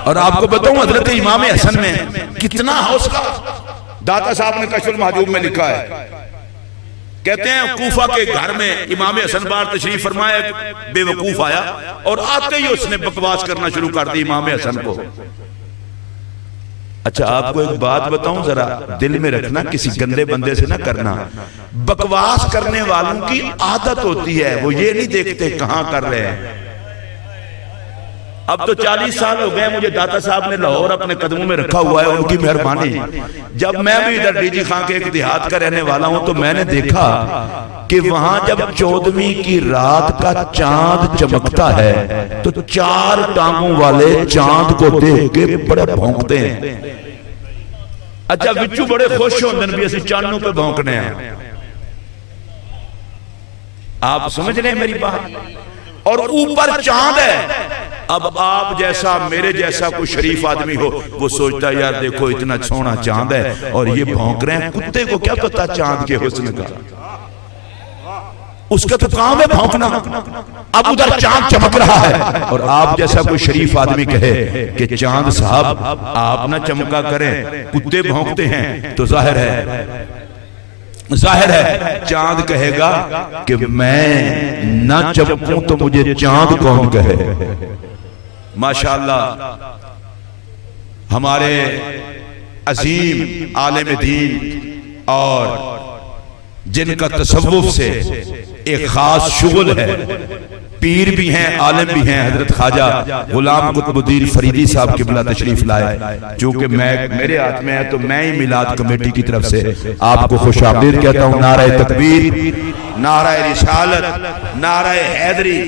اور آپ کو بتاؤں حضرت امام حسن میں کتنا حوصلہ، داتا صاحب نے کشف المحجوب میں لکھا ہے، کہتے ہیں کوفہ کے گھر میں امام حسن بار تشریف فرمایا، بے وقوف آیا اور آتے ہی اس نے بکواس کرنا شروع کر دی امام حسن کو۔ اچھا آپ کو ایک بات بتاؤں، ذرا دل میں رکھنا، کسی گندے بندے سے نہ کرنا۔ بکواس کرنے والوں کی عادت ہوتی ہے، وہ یہ نہیں دیکھتے کہاں کر رہے ہیں۔ اب تو 40 سال ہو گئے مجھے داتا صاحب نے لاہور اپنے قدموں میں رکھا ہوا ہے، ان کی مہربانی۔ جب میں بھی ادھر ڈی جی خان کے ایک دیہات کا رہنے والا ہوں تو میں نے دیکھا کہ وہاں جب 14ویں کی رات کا چاند چمکتا ہے تو 4 ٹانگوں والے چاند کو دیکھ کے بڑے بھونکتے ہیں۔ اچھا وچو بڑے خوش ہوندے ہیں بھی اسی چانوں پہ بھونکنے ہیں۔ آپ سمجھ رہے ہیں میری بات؟ اور اوپر چاند ہے۔ اب آپ جیسا میرے جیسا کوئی شریف آدمی ہو، وہ سوچتا ہے یار دیکھو اتنا سونا چاند ہے اور یہ بھونک رہے ہیں، کتے کو کیا پتا چاند کے حسن کا، اس کا تو کام ہے بھونکنا۔ اب ادھر چاند چمک رہا ہے اور آپ جیسا کوئی شریف آدمی کہے کہ چاند صاحب آپ نہ چمکا کریں، کتے بھونکتے ہیں، تو ظاہر ہے چاند کہے گا کہ میں نہ چمکوں تو مجھے چاند کون کہے۔ ماشاءاللہ ہمارے عظیم عالم دین اور جن کا تصوف سے ایک خاص شغل ہے، پیر بھی ہیں عالم بھی ہیں، حضرت خواجہ غلام قطب الدین فریدی صاحب قبلہ تشریف لائے۔ چونکہ میرے ہاتھ میں ہے تو میں ہی میلاد کمیٹی کی طرف سے آپ کو خوش آمدید کہتا ہوں۔ نعرہ تکبیر، نعرہ رسالت، نعرہ حیدری،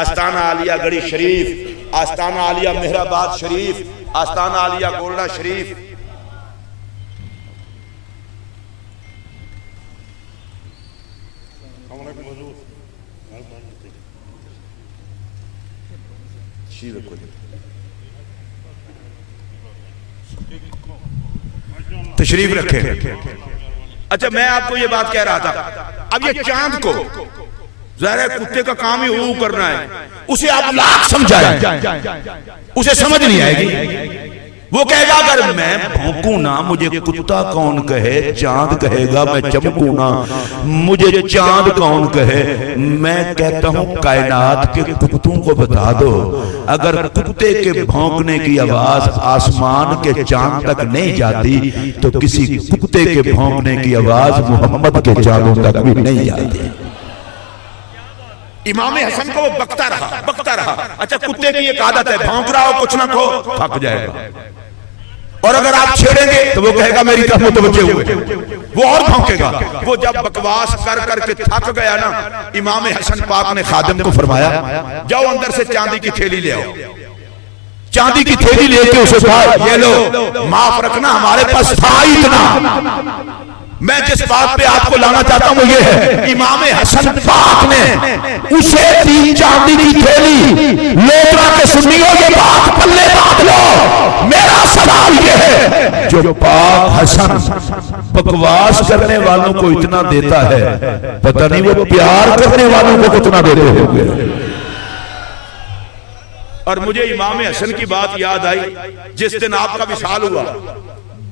آستانہ عالیہ گڑھی شریف، آستانہ عالیہ مہرآباد شریف، آستانہ عالیہ گولڈا شریف۔ تشریف رکھیں۔ اچھا میں آپ کو یہ بات کہہ رہا تھا، اب یہ چاند کو ظاہر ہے کتے کا کام ہی وہ کرنا ہے، اسے آپ لاکھ سمجھائیں اسے سمجھ نہیں آئے گی۔ وہ کہے گا اگر میں بھونکوں نہ مجھے کتا کون کہے، چاند کہے گا میں چمکوں نہ مجھے چاند کون کہے۔ میں کہتا ہوں کائنات کے کتوں کو بتا دو، اگر کتے کے بھونکنے کی آواز آسمان کے چاند تک نہیں جاتی تو کسی کتے کے بھونکنے کی آواز محمد کے چاندوں تک بھی نہیں جاتی۔ امام حسن کو وہ بکتا رہا۔ اچھا کتے کی ایک عادت ہے، بھونک رہا ہو کچھ نہ کہو تھک جائے گا، اور اگر آپ چھیڑیں گے تو وہ کہے گا میری طرف متوجہ ہوئے، وہ اور بھونکے گا۔ وہ جب بکواس کر کے تھک گیا نا، امام حسن پاک نے خادم کو فرمایا جاؤ اندر سے چاندی کی تھیلی لے آؤ۔ چاندی کی تھیلی لے کے اسے کہا یہ لو، معاف رکھنا ہمارے پاس تھا اتنا۔ میں جس بات پہ آپ کو لانا چاہتا ہوں وہ یہ ہے، امام حسن پاک نے اسے دی چاندی کی تھیلی۔ لوٹا کے سنیو یہ بات پلے باندھ لو، میرا سوال یہ ہے جو پاک حسن بکواس کرنے والوں کو اتنا دیتا ہے، پتہ نہیں وہ پیار کرنے والوں کو کتنا دیتے ہوں گے۔ اور مجھے امام حسن کی بات یاد آئی، جس دن آپ کا وصال ہوا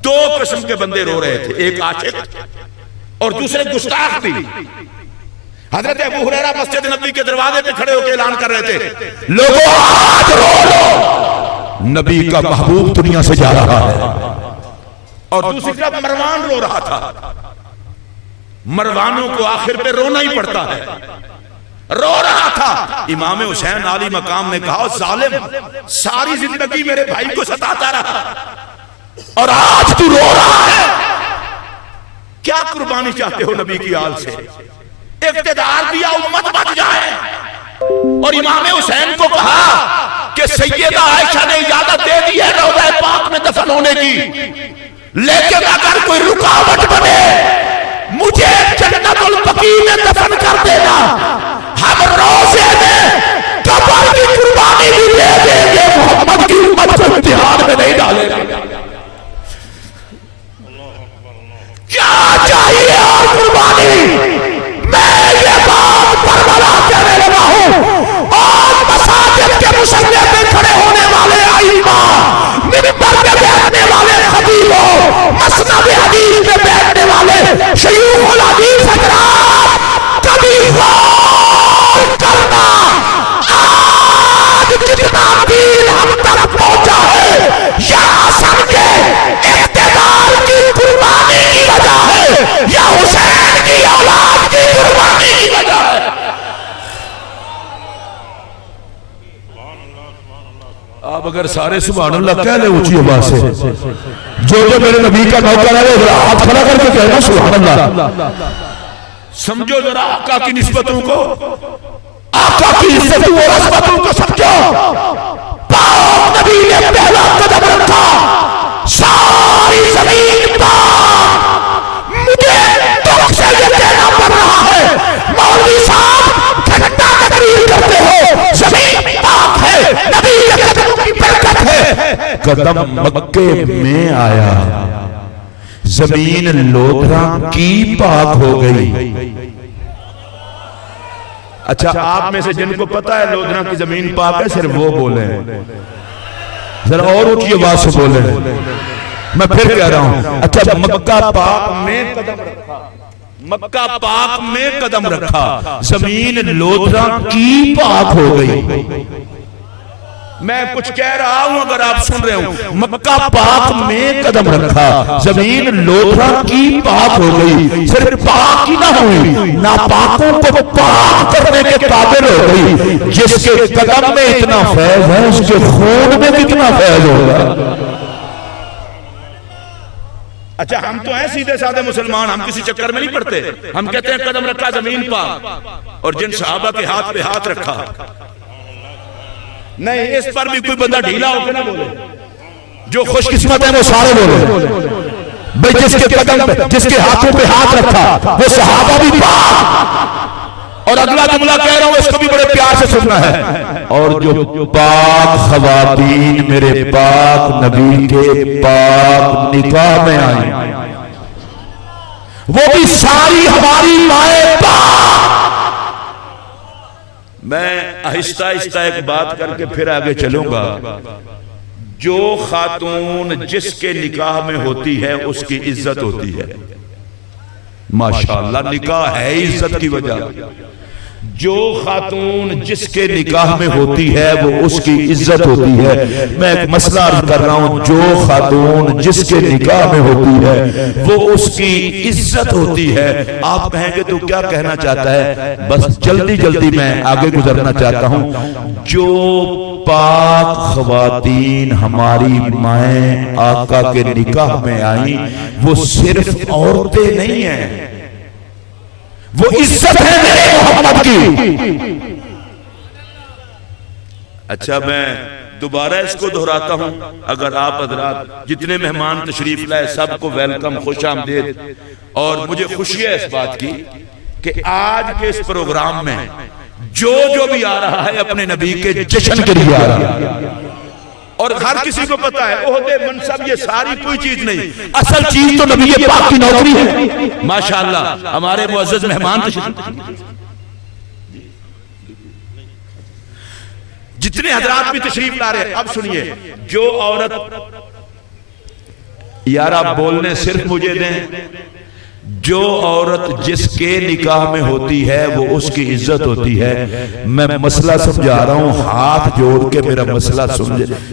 2 قسم کے بندے رو رہے تھے، ایک عاشق اور دوسرے گستاخ بھی۔ حضرت ابو ہریرہ مسجد نبوی کے دروازے پہ کھڑے ہو کے اعلان کر رہے تھے لوگوں آج رو لو، نبی کا محبوب دنیا سے جا رہا ہے۔ اور دوسری طرف مروان رو رہا تھا۔ مروانوں کو آخر پہ رونا ہی پڑتا ہے، رو رہا تھا۔ امام حسین عالی مقام نے کہا ظالم ساری زندگی میرے بھائی کو ستاتا رہا اور آج تو رو رہا ہے، کیا قربانی چاہتے ہو نبی کی آل سے؟ اقتدار دیا امت بچ جائے۔ اور امام حسین کو کہا کہ سیدہ عائشہ نے اجازت دے دی ہے روضہ پاک میں دفن ہونے کی، لیکن اگر کوئی رکاوٹ بنے مجھے جنت البقیع میں دفن کر دینا، ہم روزے میں قبر کی قربانی بھی دے دیں گے، محمد کی امت کو امتحان میں نہیں ڈالے گا۔ کیا چاہیے اور قربانی؟ میں یہ بات کربلا کہنے لگا ہوں، اور مساجد کے مصلی پہ کھڑے ہونے والے ائمہ، منبر پہ بیٹھنے والے خطیبوں، مسند حدیث پہ بیٹھنے والے شیوخ الحدیث حضرات، اگر سارے سبحان اللہ کہہ لے اونچی آواز سے، جو میرے نبی کا نوکر ہے وہ ہاتھ کھڑا کر کے کہنا سبحان اللہ. سمجھو ذرا آقا کی نسبتوں کو، آقا کی عزتوں اور عظمتوں کو سمجھو. پاک نبی نے پہلا قدم رکھا، ساری زمین پاک. مجھے دکھ سے یہ کہنا پڑ رہا ہے مولوی صاحب گھنٹہ تقریر کرتے ہو، زمین پاک ہے، نبی کے قدموں کی برکت ہے. قدم مکے میں آیا، زمین لودھرا کی پاک ہو گئی. اچھا آپ میں سے جن کو پتا ہے لودھرا کی زمین پاک ہے صرف وہ بولیں، ذرا اور اونچی آواز سے بولیں. میں پھر کہہ رہا ہوں، اچھا مکہ پاک میں قدم رکھا، مکہ پاک میں قدم رکھا، زمین لودھرا کی پاک ہو گئی. میں کچھ کہہ رہا ہوں اگر آپ سن رہے ہوں، مکہ پاک میں قدم رکھا، زمین لودھرا کی پاک ہو گئی. صرف پاک ہی نہ ہوئی، ناپاکوں کو پاک کرنے کے قابل ہو گئی. جس کے قدم میں اتنا فیض ہے اس کے خون میں کتنا فیض ہوگا. اچھا ہم تو ہیں سیدھے سادھے مسلمان، ہم کسی چکر میں نہیں پڑتے. ہم کہتے ہیں قدم رکھا زمین پاک، اور جن صحابہ کے ہاتھ پہ ہاتھ رکھا. نہیں، اس پر بھی کوئی بندہ ڈھیلا ہو کے نہ بولے. جو خوش قسمت ہے وہ سارے بولے بھئی، جس کے قدم پہ، جس کے ہاتھوں پہ ہاتھ رکھا وہ صحابہ بھی پاک. اور اگلا جملہ کہہ رہا ہوں اس کو بھی بڑے پیار سے سننا ہے. اور جو پاک خواتین میرے پاک نبی کے پاک نکاح میں آئیں وہ بھی ساری ہماری مائیں پاک. میں آہستہ آہستہ ایک بات کر کے پھر آگے چلوں گا. جو خاتون جس کے نکاح میں ہوتی ہے اس کی عزت ہوتی ہے. ماشاءاللہ نکاح ہے عزت کی وجہ. جو خاتون جس کے نکاح میں ہوتی ہے وہ اس کی عزت ہوتی ہے. میں ایک مسئلہ عرض کر رہا ہوں، جو خاتون جس کے نکاح میں ہوتی ہے وہ اس کی عزت ہوتی ہے. آپ کہیں گے تو کیا کہنا چاہتا ہے؟ بس جلدی جلدی میں آگے گزرنا چاہتا ہوں. جو پاک خواتین ہماری مائیں آقا کے نکاح میں آئیں وہ صرف عورتیں نہیں ہیں، وہ عزت ہے میرے محمد کی. اچھا میں دوبارہ اس کو دہراتا ہوں، اگر آپ حضرات جتنے مہمان تشریف لائے سب کو ویلکم، خوش آمدید. اور مجھے خوشی ہے اس بات کی کہ آج کے اس پروگرام میں جو بھی آ رہا ہے اپنے نبی کے جشن کے لیے آ رہا ہے. اور ہر کسی کو پتا ہے عہدے منصب یہ ساری کوئی چیز نہیں، اصل چیز تو نبی پاک کی نوکری ہے. ماشاءاللہ ہمارے معزز مہمان جتنے حضرات بھی تشریف لا رہے ہیں، اب سنیے. جو عورت، یار آپ بولنے صرف مجھے دیں، جو عورت جس کے نکاح میں ہوتی ہے وہ اس کی عزت ہوتی ہے. میں مسئلہ سمجھا رہا ہوں، ہاتھ جوڑ کے میرا مسئلہ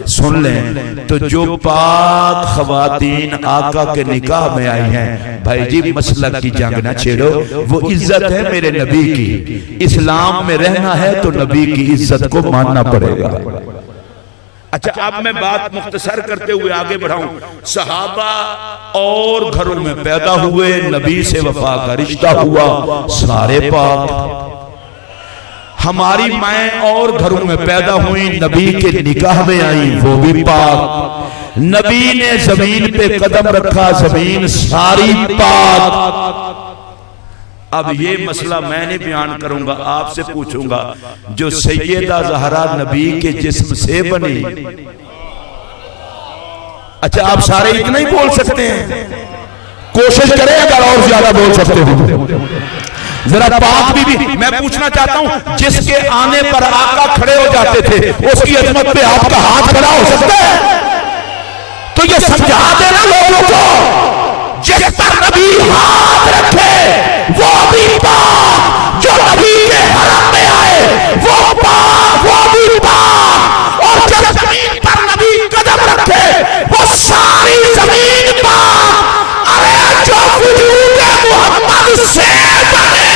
سن لیں. تو جو پاک خواتین آقا کے نکاح میں آئی ہیں، بھائی جی مسئلہ کی جنگ نہ چھیڑو، وہ عزت ہے میرے نبی کی. اسلام میں رہنا ہے تو نبی کی عزت کو ماننا پڑے گا. اچھا اب میں بات مختصر کرتے ہوئے آگے بڑھاؤں. صحابہ اور گھروں میں پیدا ہوئے، نبی سے وفا کا رشتہ ہوا، سارے پاک. ہماری مائیں اور گھروں میں پیدا ہوئیں، نبی کے نکاح میں آئیں، وہ بھی پاک. نبی نے زمین پہ قدم رکھا، زمین ساری پاک. اب یہ مسئلہ میں نہیں بیان کروں گا، آپ سے پوچھوں گا، جو سیدہ زہرا نبی کے جسم سے بنی. اچھا آپ سارے اتنا ہی بول سکتے ہیں؟ کوشش کریں اگر اور زیادہ بول سکتے ہوں. ذرا پاک بھی میں پوچھنا چاہتا ہوں، جس کے آنے پر آقا کھڑے ہو جاتے تھے اس کی عظمت پہ آپ کا ہاتھ کھڑا ہو سکتا ہے؟ تو یہ سمجھا دینا لوگوں کو، جس پر نبی ہاتھ رکھے وہ بھی پاک، جو نبی کے حرم میں آئے وہ پاک، وہ بھی پاک. اور جب زمین پر نبی قدم رکھے وہ ساری زمین پاک. ارے جو وجود محمد سے بنے،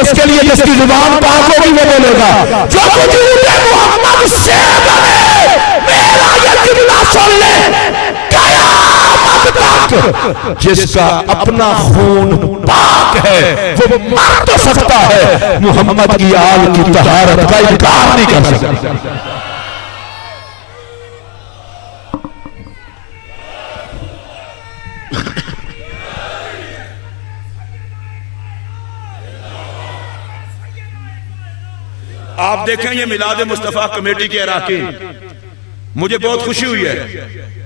اس کے لیے جس کی زبان پاک ہوگی وہ بولے گا جو وجود محمد سے بنے میرا یہ جملہ سن لے قیامت تک جس کا اپنا خون پاک ہے وہ مر تو سکتا ہے محمد کی آل کی طہارت کا انکار نہیں کر سکتا. آپ دیکھیں یہ میلاد مصطفیٰ کمیٹی کے اراکین، مجھے بہت خوشی ہوئی ہے،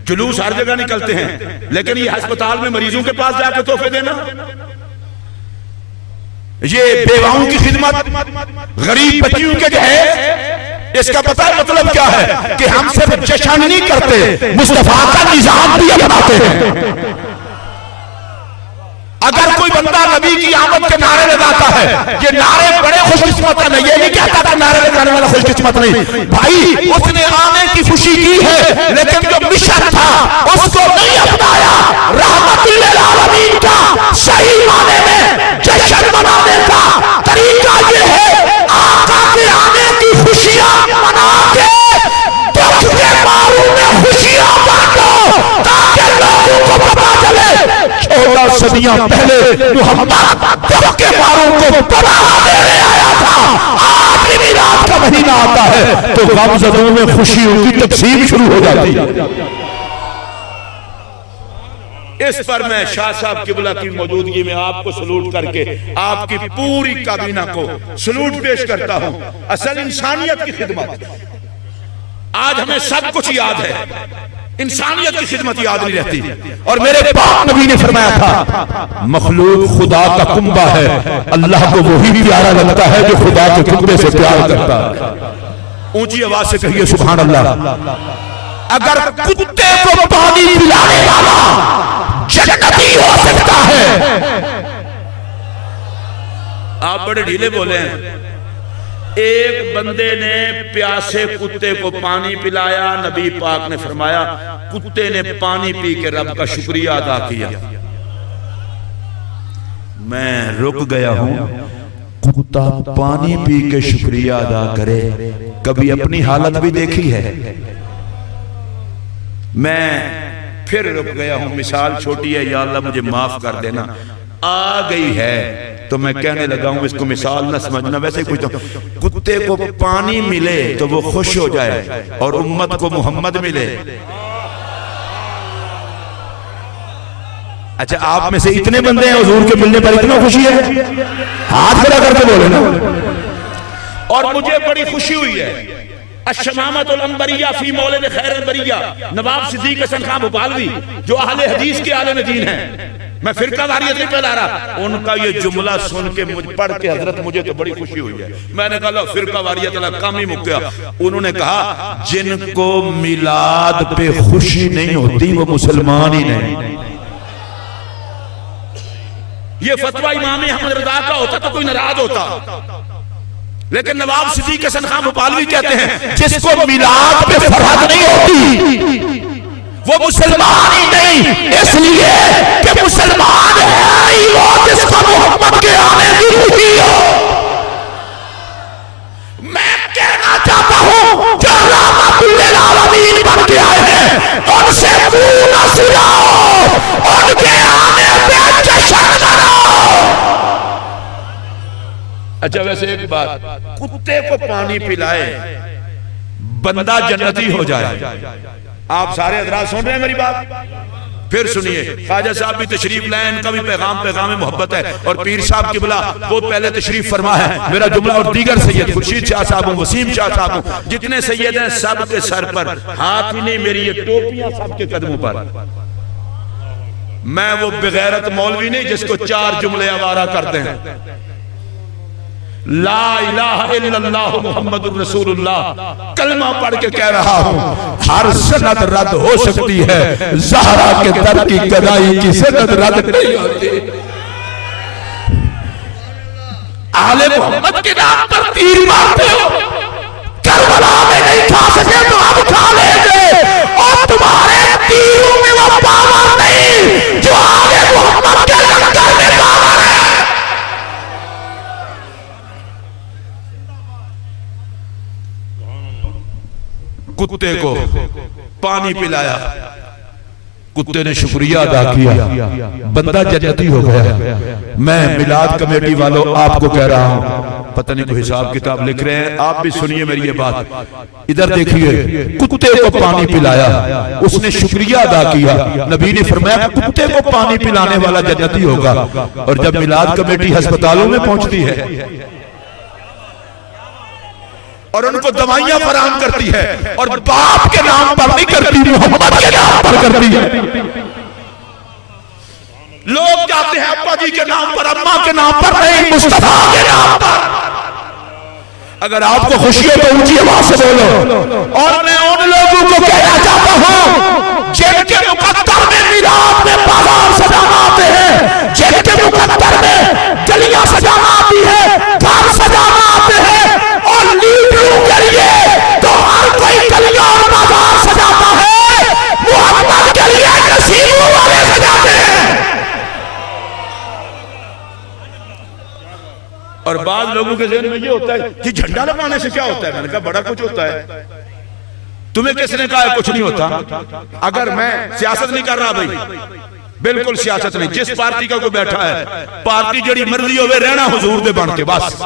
جلوس ہر جگہ نکلتے ہیں، لیکن یہ ہسپتال میں مریضوں کے پاس جا کے تحفے دینا، یہ بیواؤں کی خدمت، غریب بچیوں کے جہیز، اس کا پتہ مطلب کیا ہے کہ ہم صرف جشن نہیں کرتے، مصطفیٰ کا نظام بھی اپناتے ہیں. اگر کوئی بندہ نبی کی آمد کے نعرے لگاتا ہے، یہ نعرے بڑے خوش قسمت ہیں، یہ نہیں کہتا کہ نعرے لگانے والا خوش قسمت نہیں بھائی، اس نے آنے کی خوشی کی ہے لیکن جو مشن تھا اس کو نہیں اپنایا. رحمت للعالمین کا صحیح معنی میں جشن منانے کا طریقہ یہ ہے آقا کے آنے کی خوشیاں منا کے دکھ کے ماروں میں خوشیاں بانٹو تاکہ لوگوں کو پتا چلے 14 صدیاں پہلے محمد دکھ کے ماروں کو پناہ دینے آیا تھا. آج بھی رات کا مہینہ آتا ہے تو غم زدوں میں خوشیوں کی تقسیم شروع ہو جاتی ہے. اس پر میں شاہ صاحب قبلہ کی موجودگی میں آپ کو سلوٹ کر کے آپ کی پوری کابینہ کو سلوٹ پیش کرتا ہوں. اصل انسانیت کی خدمت، آج ہمیں سب کچھ یاد ہے، انسانیت کی خدمت یاد نہیں رہتی. اور میرے پاک نبی نے فرمایا تھا مخلوق خدا کا کنبہ ہے، اللہ کو وہی پیارا لگتا ہے جو خدا کے کنبے سے پیار کرتا ہے. اونچی آواز سے کہیے سبحان اللہ. اگر کتے کو پانی پلانے والا جنتی ہو سکتا ہے. آپ بڑے ڈھیلے بولے ہیں. ایک بندے نے پیاسے کتے کو پانی پلایا، نبی پاک نے فرمایا کتے نے پانی پی کے رب کا شکریہ ادا کیا. میں رک گیا ہوں، کتا پانی پی کے شکریہ ادا کرے، کبھی اپنی حالت بھی دیکھی ہے؟ میں پھر رک گیا ہوں. مثال چھوٹی ہے، یا اللہ مجھے معاف کر دینا. آ گئی ہے تو میں کہنے لگا ہوں اس کو مثال نہ سمجھنا، ویسے ہی پوچھتا ہوں. کتے کو پانی ملے تو وہ خوش ہو جائے اور امت کو محمد ملے. اچھا آپ میں سے اتنے بندے ہیں حضور کے ملنے پر اتنا خوشی ہے؟ ہاتھ کھڑا کر کے بولے نا. اور مجھے بڑی خوشی ہوئی ہے. الشمامت الانبریہ فی مولد خیر البریہ، نواب صدیق حسن خان بھوپالوی جو اہل حدیث کے عالم دین ہیں، میں فرقہ واریت نہیں پھیلا رہا، ان کا یہ جملہ سن کے پڑھ کے حضرت مجھے تو بڑی خوشی ہوئی ہے. میں نے کہا فرقہ واریت اللہ کام ہی مک گیا. انہوں نے کہا جن کو میلاد پہ خوشی نہیں ہوتی وہ مسلمان ہی نہیں. یہ فتویٰ امام احمد رضا کا ہوتا تو کوئی ناراض ہوتا، لیکن نواب صدیق حسن خان بھوپالوی کہتے ہیں جس کو میلاد پہ فرحت نہیں ہوتی وہ مسلمان ہی نہیں، اس لیے کہ مسلمان ہے ہی وہ جس کو محمد کے آنے کی خوشی ہو. میں کہنا چاہتا ہوں جو رحمت للعالمین بن کے آئے ہیں ان سے منہ نہ سجاؤ، ان کے آنے پہ جشن مناؤ. اچھا ویسے ایک بات، کتے کو پانی پلائے بندہ جنتی ہو جائے. آپ سارے حضرات سن رہے ہیں میری بات؟ پھر سنیے، خواجہ صاحب بھی تشریف لائیں، ان کا بھی پیغام محبت ہے. اور پیر صاحب قبلہ وہ پہلے تشریف فرما ہے. میرا جملہ اور دیگر سید خورشید شاہ صاحب ہوں، وسیم شاہ صاحب ہوں، جتنے سید ہیں سب کے سر پر ہاتھ ہی نہیں، میری یہ ٹوپیاں سب کے قدموں پر. میں وہ بغیرت مولوی نہیں جس کو 4 جملے آوارہ کرتے ہیں. لا الہ الا اللہ محمد الرسول اللہ کلمہ پڑھ کے کہہ رہا ہوں. ہر سند رد ہو سکتی ہے، زہرا کے در کی گدائی کی سند رد نہیں ہوتی. آل محمد کے نام پر تیر مارتے ہو، کربلا میں نہیں کھا سکے تو اب کھا لیں گے. اور تمہارے تیروں میں وہ پاور نہیں جو آل محمد کے لنگر میں پاور ہے. کتے کو پانی پلایا، کتے نے شکریہ ادا کیا، بندہ جنتی ہو گیا۔ میں میلاد کمیٹی والوں آپ کو کہہ رہا ہوں، پتہ نہیں کوئی حساب کتاب لکھ رہے ہیں، آپ بھی سنیے میری یہ بات، ادھر دیکھیے، کتے کو پانی پلایا، اس نے شکریہ ادا کیا، نبی نے فرمایا کتے کو پانی پلانے والا جنتی ہوگا۔ اور جب میلاد کمیٹی ہسپتالوں میں پہنچتی ہے اور ان کو دوائیاں فراہم کرتی ہے اور باپ کے نام پر نہیں کرتی، محمد کے نام پر کرتی ہے، لوگ جاتے ہیں ابا جی کے نام پر، اماں کے نام پر نہیں، مصطفیٰ کے نام پر۔ اگر آپ کو خوشی ہے تو اونچی آواز سے بولو۔ اور میں ان لوگوں کو کہنا چاہتا ہوں جن کے مقدر میں میلاد میں بازار سجانا آتے ہیں، جن کے مقدر میں گلیاں سجانا آتی ہے، گھر سجانا آتے ہیں، اور لیڈروں کے لیے تو ہر کوئی گلیاں اور بازار سجاتا ہے، محمد کے لیے نصیبوں والے سجاتے ہیں۔ اور بعض لوگوں کے ذہن میں یہ ہوتا ہے کہ جھنڈا لگانے سے کیا ہوتا ہے؟ میں نے کہا بڑا کچھ ہوتا ہے۔ تمہیں کس نے کہا ہے کچھ نہیں ہوتا؟ اگر میں سیاست نہیں کر رہا بھائی، بالکل سیاست نہیں، جس پارٹی کا کوئی بیٹھا ہے، پارٹی جڑی مرضی ہوئے رہنا حضور دے بن کے بس۔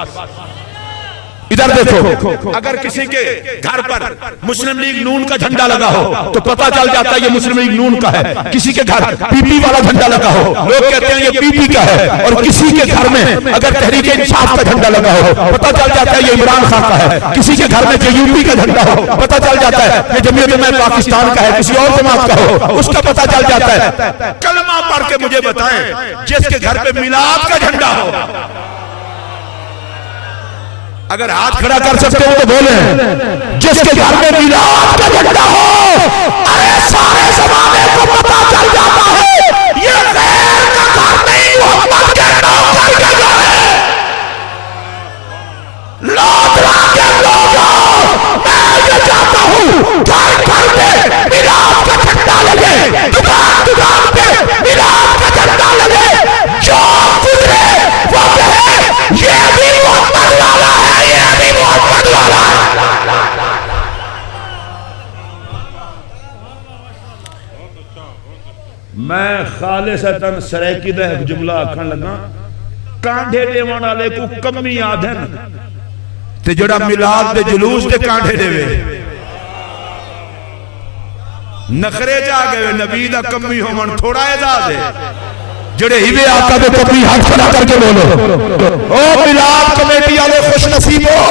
ادھر دیکھو، اگر کسی کے گھر پر مسلم لیگ نون کا جھنڈا لگا ہو تو پتہ چل جاتا ہے یہ مسلم لیگ نون کا ہے۔ کسی کے گھر پی پی والا جھنڈا لگا ہو، لوگ کہتے ہیں یہ پی پی کا ہے۔ اور کسی کے گھر میں اگر تحریک انصاف کا جھنڈا لگا ہو، پتہ چل جاتا ہے یہ عمران خان کا ہے۔ کسی کے گھر میں جے یو پی کا جھنڈا ہو، پتہ چل جاتا ہے یہ جمعیت علماء پاکستان کا ہے، کسی اور جماعت کا ہو، اس کا پتہ چل جاتا ہے۔ کلمہ پڑھ کے مجھے بتائیں جس کے گھر پہ میلاد کا جھنڈا ہو، اگر ہاتھ کھڑا کر سکتے ہو تو بولیں، جس کے گھر میں میلاد کا جھنڈا ہو، ارے سارے زمانے کو پتہ چل جاتا ہے یہ غیر کا گھر نہیں، محمد کے نوکر کا گھر ہے۔ لودھرا کے لوگوں، میں یہ چاہتا ہوں گھر گھر میں میلاد کا جھنڈا لگے، دکان دکان پہ میلاد کا جھنڈا لگے، جو گزرے وہ کہے یہ بھی محمد والا ہے، یہ بھی محمد والا ہے۔ میں خالصتاً سریکی دا ایک جملہ آکھن لگا، کانڈے دیوان والے کو کمی آدھن تے جڑا میلاد دے جلوس دے کانڈے دے وے نخرے جا گئے، نبی دا کمی ہومن تھوڑا اعزاز ہے۔ جڑے ہیوے آقا دے کبھی ہاتھ کھڑا کر کے بولو، او میلاد کمیٹی والے خوش نصیب ہو۔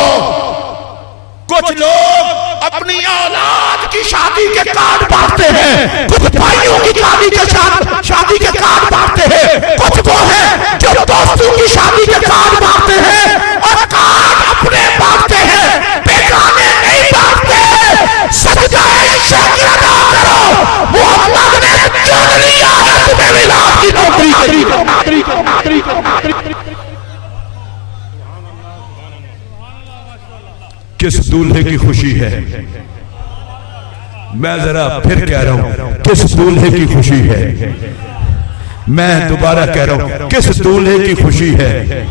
کچھ لوگ اپنی اولاد کی شادی کے کارڈ بانٹتے ہیں، کچھ بھائیوں کی شادی کے کارڈ بانٹتے ہیں، کچھ وہ ہیں جو دوستوں کی شادی کے کارڈ بانٹتے ہیں، اور کارڈ اپنے بانٹتے ہیں، بیگانے نہیں بانٹتے۔ سجدہ شکر ادا کرو، محمد نے چن لیا ہے تمہیں میلاد کی نوکری کے۔ کس دولہے کی خوشی ہے، میں ذرا پھر کہہ رہا ہوں کس دولہے کی خوشی ہے، میں دوبارہ کہہ رہا ہوں کس دولہے کی خوشی ہے،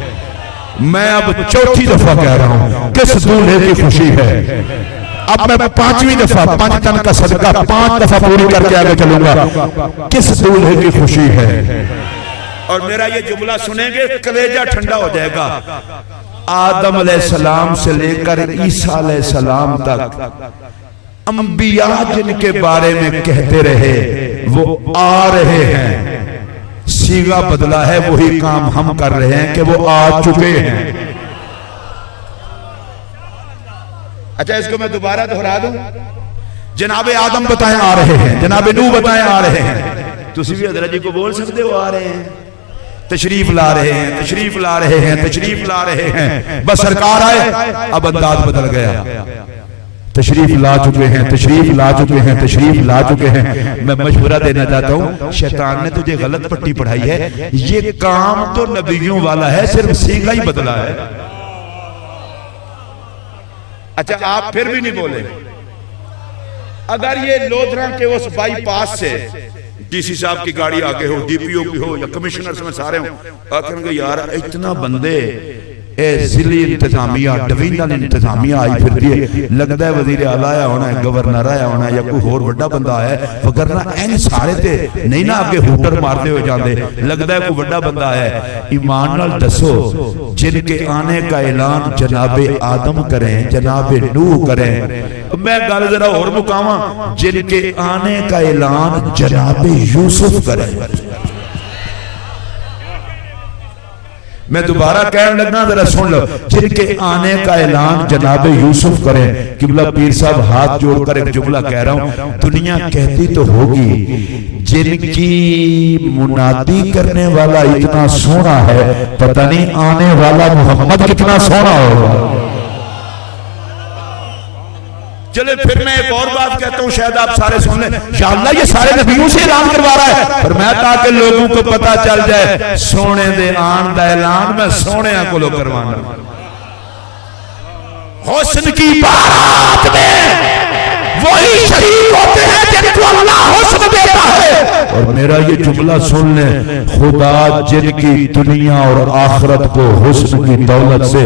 میں اب چوتھی دفعہ کہہ رہا ہوں کس دولہے کی خوشی ہے۔ اب میں پانچویں دفعہ 5 ٹن کا صدقہ 5 دفعہ پوری کر کے آگے چلوں گا، کس دولہے کی خوشی ہے۔ اور میرا یہ جملہ سنیں گے کلیجہ ٹھنڈا ہو جائے گا۔ آدم علیہ السلام سے لے کر عیسیٰ علیہ السلام تک انبیاء جن کے بارے میں کہتے رہے وہ آ رہے ہیں، صیغہ بدلا ہے، وہی کام ہم کر رہے ہیں کہ وہ آ چکے ہیں۔ اچھا اس کو میں دوبارہ دہرا دوں، جناب آدم بتائیں آ رہے ہیں، جناب نوح بتائیں آ رہے ہیں، تسی بھی حضرت جی کو بول سکتے ہو آ رہے ہیں، تشریف لا رہے ہیں، تشریف لا رہے ہیں، تشریف لا رہے ہیں، بس سرکار آئے اب انداز بدل گیا، تشریف لا چکے ہیں، تشریف لا چکے ہیں، تشریف لا چکے ہیں۔ میں مشورہ دینا چاہتا ہوں، شیطان نے تجھے غلط پٹی پڑھائی ہے، یہ کام تو نبیوں والا ہے، صرف صیغہ ہی بدلا ہے۔ اچھا آپ پھر بھی نہیں بولے، اگر یہ لودھرا کے اس بائی پاس سے ڈی سی صاحب کی گاڑی آگے ہو، ڈی پی او کی ہو یا کمشنرز میں سارے ہوں، آکھیں گے یار اتنا بندے اے ضلعی انتظامیہ ڈویژنل انتظامیہ آئی پھر ہے، لگتا ہے وزیر اعلیٰ آیا ہونا ہے، گورنر آیا ہونا ہے یا کوئی اور بڑا بندہ آیا ہے، وگرنہ این سارے تے نہیں نا آگے ہوٹر مارتے ہوئے جاندے، لگتا ہے کوئی بڑا بندہ آیا ہے۔ ایمان نال دسو جن کے آنے کا اعلان جناب آدم کریں، جناب نوح کریں، میں گل ذرا اور مقامہ جن کے آنے کا اعلان جناب یوسف کریں۔ میں دوبارہ کہنے لگنا ذرا سن لو، جن کے آنے کا اعلان جناب یوسف کریں۔ قبلہ پیر صاحب ہاتھ جوڑ کر ایک جملہ کہہ رہا ہوں، دنیا کہتی تو ہوگی جن کی منادی کرنے والا اتنا سونا ہے، پتہ نہیں آنے والا محمد کتنا سونا ہوگا۔ چلے پھر میں ایک اور بات کہتا ہوں، شاید آپ سارے سن لیں، یا اللہ یہ سارے نبیوں سے اعلان کروا رہا ہے، فرمایا تاکہ لوگوں کو پتا چل جائے سونے دے آن دا اعلان میں سونے کو لو کروانا۔ حسن کی بارات میں وہی شریک ہوتے ہیں جن کو اللہ حسن دیتا ہے۔ اور میرا یہ جملہ سن لیں، خدا جن کی دنیا اور آخرت کو حسن کی دولت سے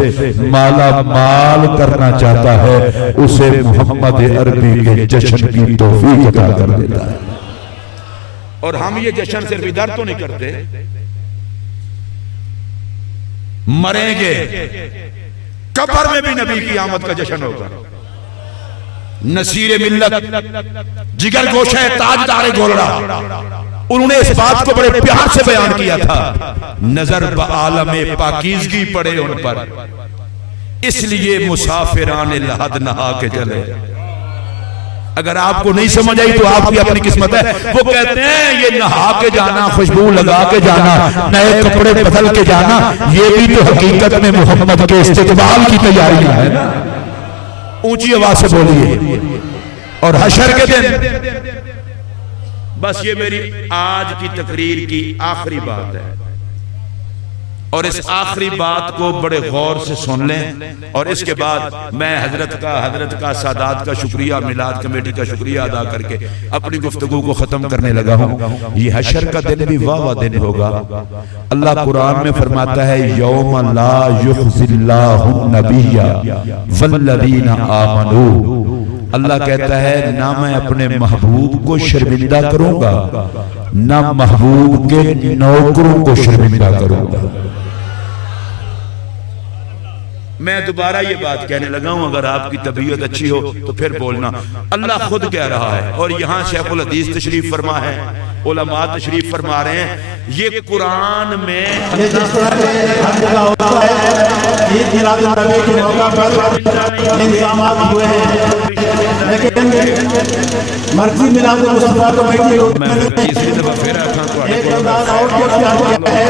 مالا مال کرنا چاہتا ہے، اسے محمد عربی کے جشن کی توفیق عطا کر دیتا ہے۔ اور ہم یہ جشن صرف ادھر تو نہیں کرتے، مریں گے قبر میں بھی نبی کی آمد کا جشن ہوگا۔ نصیر ملت جگر گوشہ تاجدار گولڑا، انہوں نے اس بات کو بڑے پیار سے بیان کیا تھا، نظر بعالم پاکیزگی پڑے ان پر، اس لیے مسافران لحد نہا کے چلے۔ اگر آپ کو نہیں سمجھ آئی تو آپ کی اپنی قسمت ہے۔ وہ کہتے ہیں یہ نہا کے جانا، خوشبو لگا کے جانا، نئے کپڑے بدل کے جانا، یہ بھی تو حقیقت میں محمد کے استقبال کی تیاری ہے نا۔ اونچی آواز سے بولیے۔ اور حشر کے دن، بس یہ میری آج کی تقریر کی آخری بات ہے، اور اس آخری بات کو بڑے غور سے سن لیں، اور اس کے بعد میں حضرت کا سادات کا شکریہ، میلاد کمیٹی کا شکریہ ادا کر کے اپنی گفتگو کو ختم کرنے لگا ہوں۔ یہ حشر کا دن بھی واہ دن ہوگا۔ اللہ قرآن میں فرماتا ہے یوم لا یخزی اللہ النبی والذین آمنوا، اللہ کہتا ہے نہ میں اپنے محبوب کو شرمندہ کروں گا، نہ محبوب کے نوکروں کو شرمندہ کروں گا۔ میں دوبارہ یہ بات کہنے لگا ہوں، اگر آپ کی طبیعت اچھی ہو تو پھر بولنا۔ اللہ خود کہہ رہا ہے، اور یہاں شیخ الحدیث تشریف فرما ہے، علماء تشریف فرما رہے ہیں، یہ قرآن میں عید میلاد النبی کے موقع پر انتظامات ہوئے ہیں، لیکن مرکزی میلاد المصطفیٰ کمیٹی ایک انداز اور کیا کیا ہے۔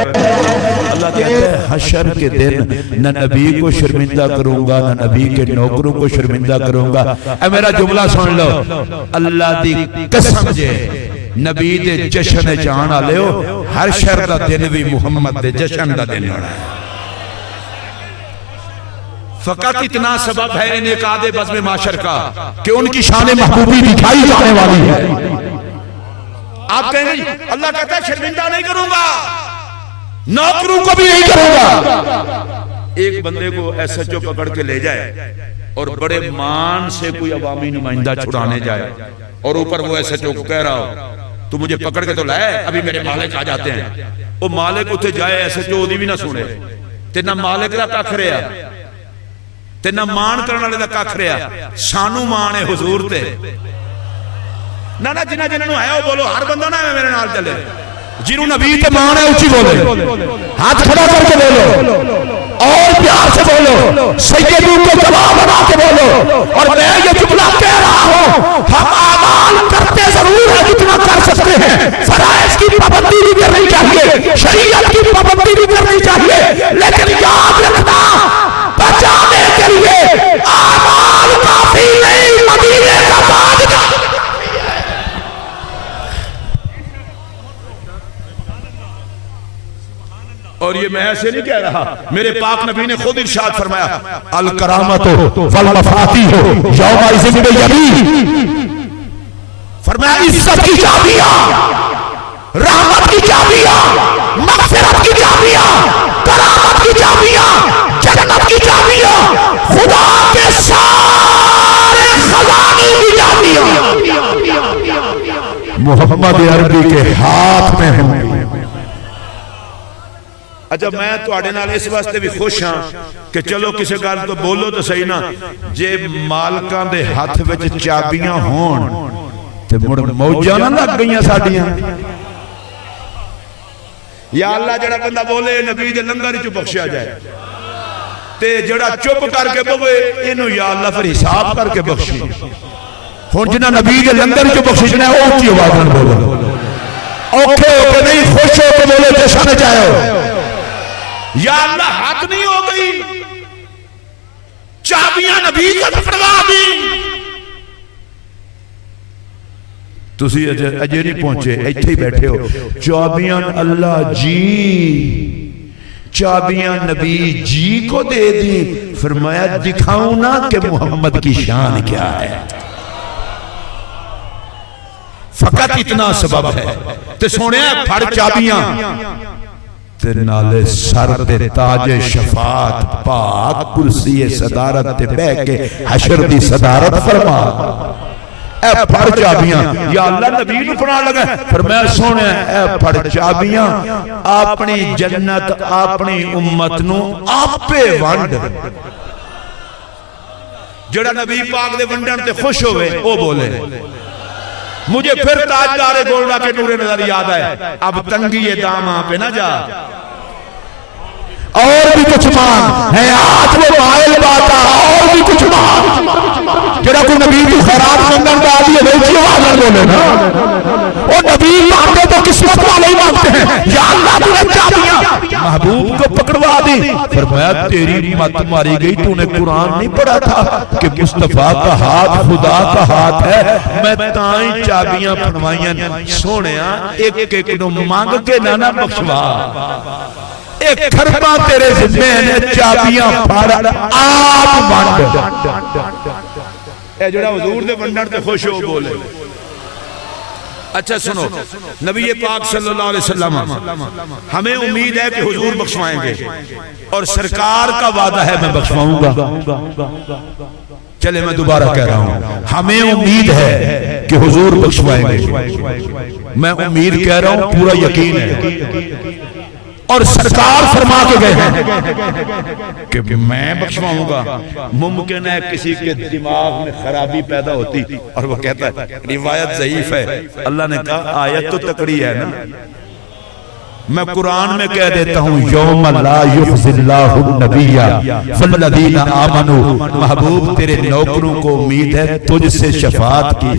اللہ کہتا ہے حشر کے دن نہ نبی کو شرمندہ کروں گا، نہ نبی کے نوکروں کو شرمندہ کروں گا۔ اے میرا جملہ سن لو، اللہ دی قسم جے نبی دے جشن جان آلے ہو، ہر شر دا دن بھی محمد دے جشن دا دن ہونا ہے۔ فقط اتنا سبب ہے انعقاد بزم معاشر کا کہ ان کی شان محبوبی دکھائی جانے والی ہے۔ آپ کہیں گے اللہ کہتا ہے شرمندہ نہیں کروں گا، نوکروں کو بھی نہیں کروں گا۔ ایک بندے کو ایس ایچ او پکڑ کے لے جائے اور بڑے مان سے کوئی عوامی نمائندہ چھڑانے جائے، اور اوپر وہ ایس ایچ او کو کہہ رہا ہو تو مجھے پکڑ کے تو لائے، ابھی میرے مالک آ جاتے ہیں۔ وہ مالک اتھے جائے ایس ایچ او دی بھی نہ سنے، تے نہ مالک دا ککھ رہا تے نہ مان کرنے والے دا ککھ رہا، سانو مان ہے حضور تے نہ جنہ جنہوں ہے وہ بولو، ہر بندہ نہ میرے نال چلے، جنہوں نبی تے مان ہے اچھی بولے، ہاتھ کھڑا کر کے بولو اور پیار سے بولو، سیدوں کو گواہ بنا کے بولو۔ اور میں یہ جملہ کہہ رہا ہوں، ہم اعمال کرتے ضرور ہیں جتنا کر سکتے ہیں، فرائض کی پابندی بھی کرنی چاہیے، شریعت کی پابندی بھی کرنی چاہیے، لیکن یاد رکھنا بچانے کے لیے اعمال کافی نہیں، مدینے کا تاج کا۔ اور یہ میں ایسے نہیں کہہ رہا، میرے پاک نبی نے خود ارشاد فرمایا الکرامت والمفاتیح یومئذ بیمین، فرمایا عزت کی چابیاں، رحمت کی چابیاں، مغفرت کی چابیاں، کرامت کی چابیاں، جنت محمد عربی کے ہاتھ میں ہوں گی۔ اچھا میں تواڈے نال اس واسطے بھی خوش ہاں کہ چلو کسی گل تو بولو تو صحیح نا، جے مالکاں دے ہاتھ وچ چابیاں ہون تے مڑ موجاں نہ لگ گئیاں ساڈیاں۔ یا اللہ جڑا بندہ بولے نبی دے لنگر چ بخشیا جائے، تے جڑا چپ کر کے بوے اینو یا اللہ پھر حساب کر کے بخشی۔ ہن جنہاں نبی دے لنگر چ بخشنا ہے او اونچی آواز نال بولو، اوکھے ہو کے نہیں، خوش ہو کے بولو، جشن چاہو۔ یا اللہ حد نہیں ہو گئی، چابیاں نبی کو پکڑوا دی۔ تسی اجے نہیں پہنچے، ایتھے ہی بیٹھے ہو۔ چابیاں اللہ جی، چابیاں نبی جی کو دے دی۔ فرمایا دکھاؤں نا کہ محمد کی شان کیا ہے، فقط اتنا سبب ہے۔ تے سونے پھڑ چابیاں تے نالے سر تے تاج شفاعت پاک کرسی صدارت تے بہ کے حشر دی صدارت فرما۔ اے پھڑ چابیاں، یا اللہ نبی نو پڑھا لگا، فرمایا سونے اے پھڑ چابیاں اپنی جنت اپنی امت نو آپے ونڈ۔ جڑا نبی پاک دے ونڈن تے خوش ہوئے او بولے۔ مجھے پھر تاجدار گولڈا کے نور نظر یاد آئے، اب تنگی داماں پہ نہ جا، اور بھی کچھ مانگ ہے آج وہ مائل باتا، اور بھی کچھ مانگ۔ جڑا کوئی نبی کی خیرات منگن کا آدھی ہے ویچی آواز بولے نا، وہ نبی مانگتے تو قسمت والے ہی مانگتے ہیں۔ یا اللہ تو نے چابیاں محبوب کو پکڑوا دی۔ فرمایا تیری مت ماری گئی، تو نے قرآن نہیں پڑھا تھا کہ مصطفیٰ کا ہاتھ خدا کا ہاتھ ہے، میں تائیں چابیاں پھڑوائیاں۔ سونیا ایک ایک نو مانگ کے نانا بخشوا، ایک کھربا تیرے ذمہ نے چابیاں پھڑ آپ ونڈ۔ اے جڑا حضور دے ونڈن تے خوش ہو بولے۔ اچھا سنو، نبی پاک صلی اللہ علیہ وسلم ہمیں امید ہے کہ حضور بخشوائیں گے، اور سرکار کا وعدہ ہے میں بخشواؤں گا۔ چلے میں دوبارہ کہہ رہا ہوں، ہمیں امید ہے کہ حضور بخشوائیں گے، میں امید کہہ رہا ہوں، پورا یقین ہے، اور سرکار فرما کے گئے ہیں کہ میں بخشواؤں گا۔ ممکن ہے کسی کے دماغ میں خرابی پیدا ہوتی اور وہ کہتا ہے روایت ضعیف ہے، اللہ نے کہا آیت تو تکڑی ہے نا۔ میں قرآن میں کہہ دیتا ہوں یوم لا یخزی اللہ النبی فالذین آمنوا، محبوب تیرے نوکروں کو امید ہے تجھ سے شفاعت کی،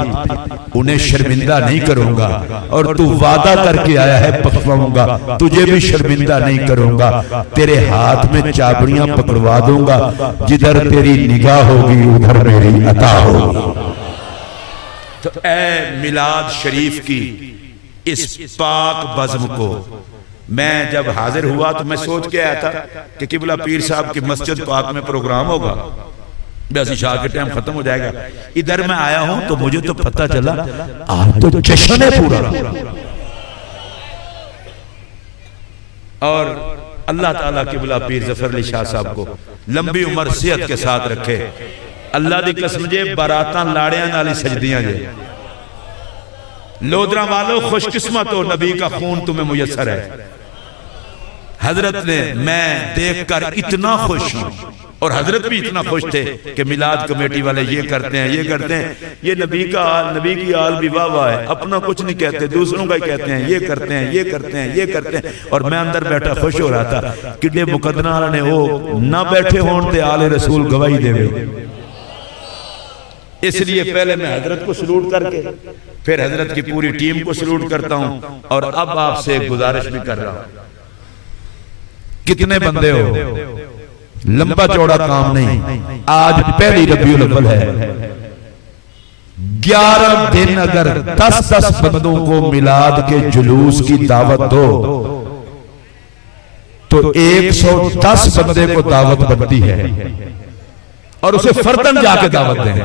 انہیں شرمندہ نہیں کروں گا، اور تو وعدہ کر کے آیا ہے بخشواؤں گا، تجھے بھی شرمندہ نہیں کروں گا، تیرے ہاتھ میں چابڑیاں پکڑوا دوں گا، جدھر تیری نگاہ ہوگی ادھر میری عطا ہوگی۔ تو اے میلاد شریف کی اس پاک بزم کو میں جب حاضر ہوا تو میں سوچ کے آیا تھا کہ قبلہ پیر صاحب کی مسجد پاک میں پروگرام ہوگا، بیاسی شاہ کے ٹائم ختم ہو جائے گا۔ ادھر میں آیا ہوں تو مجھے تو پتہ چلا آج تو جشن ہے پورا، اور اللہ تعالیٰ قبلہ پیر ظفر علی شاہ صاحب کو لمبی عمر صحت کے ساتھ رکھے۔ اللہ دی قسم جے باراتاں لاڑیاں نالی سجدیاں جے، لودرا والو خوش قسمت ہو، نبی کا خون تمہیں میسر ہے۔ حضرت نے میں دیکھ کر اتنا خوش ہوں، اور حضرت بھی اتنا خوش تھے کہ میلاد کمیٹی والے یہ کرتے ہیں یہ کرتے ہیں، یہ نبی کا آل، نبی کی آل بھی واہ واہ ہے، اپنا کچھ نہیں کہتے، دوسروں کا ہی کہتے ہیں، یہ کرتے ہیں یہ کرتے ہیں یہ کرتے ہیں۔ اور میں اندر بیٹھا خوش ہو رہا تھا کہ مقدنہ والا نے وہ نہ بیٹھے ہون تے آل رسول گواہی دے گئے۔ اس لیے پہلے میں حضرت کو سلوٹ کر کے پھر حضرت کی پوری ٹیم کو سلوٹ کرتا ہوں، اور اب آپ سے گزارش بھی کر رہا ہوں۔ کتنے بندے ہو، لمبا چوڑا کام نہیں، آج پہلی ربیع الاول ہے، 11 دن اگر 10 بندوں کو میلاد کے جلوس کی دعوت دو تو 110 بندے کو دعوت بنتی ہے، اور اسے فردن جا کے دعوت دیں۔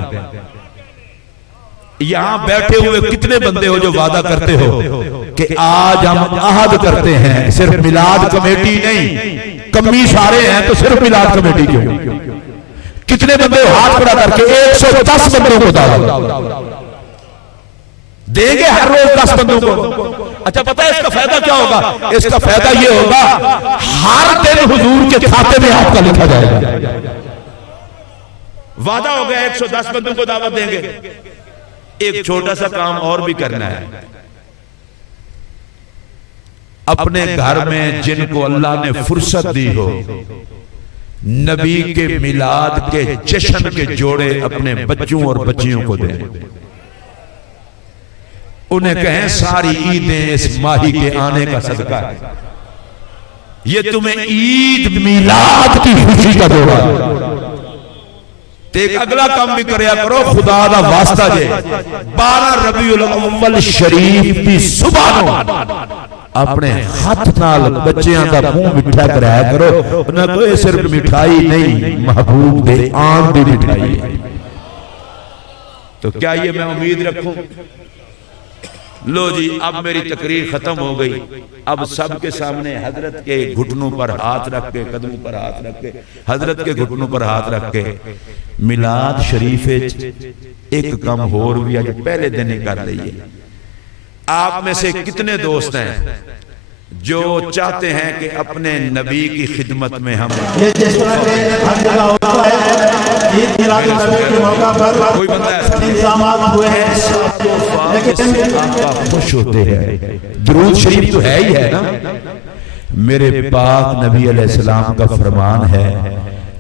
یہاں بیٹھے ہوئے کتنے بندے ہو جو وعدہ کرتے ہو کہ آج ہم عہد کرتے ہیں، صرف میلاد کمیٹی نہیں، کمی سارے ہیں تو صرف میلاد کمیٹی کیوں؟ کتنے بندے ہاتھ کھڑا کر کے 110 بندوں کو دعوت، دیں گے ہر روز 10 بندوں کو. اچھا پتہ ہے اس کا فائدہ کیا ہوگا؟ اس کا فائدہ یہ ہوگا ہر دن حضور کے کھاتے میں آپ کا لکھا جائے گا. وعدہ ہو گیا 110 بندوں کو دعوت دیں گے. ایک چھوٹا سا کام اور بھی کرنا ہے. اپنے گھر میں جن کو اللہ نے فرصت دی ہو نبی کے میلاد کے جشن کے جوڑے اپنے بچوں اور بچیوں کو دیں. انہیں کہیں ساری عیدیں اس ماہی کے آنے کا صدقہ ہے. یہ تمہیں عید میلاد کی خوشی کا جوڑا ہے. ایک اگلا کام بھی کریا کرو خدا دا واسطہ جے 12 ربیع الاول شریف دی صبح نو اپنے ہاتھ نال بچیاں دا منہ مٹھا کرایا کرو. انہاں کوئی صرف مٹھائی نہیں محبوب دے آن دی مٹھائی ہے. تو کیا یہ میں امید رکھوں؟ لو جی اب میری تقریر ختم ہو گئی. اب سب کے سامنے حضرت کے گھٹنوں پر ہاتھ رکھ کے قدموں پر ہاتھ رکھ کے حضرت کے گھٹنوں پر ہاتھ رکھ کے میلاد شریف ایک کم ہور بھی آج پہلے دن ہی کر لئیے. آپ میں سے کتنے دوست ہیں جو چاہتے ہیں کہ اپنے نبی کی خدمت میں ہم یہ جس طرح کے ہر جگہ ہوتا ہے عید میلاد النبی کے موقع پر کوئی بندہ ایسا انتظامات ہوئے ہیں لیکن آپ خوش ہوتے ہیں. درود شریف تو ہے ہی ہے نا. میرے پاک نبی علیہ السلام کا فرمان ہے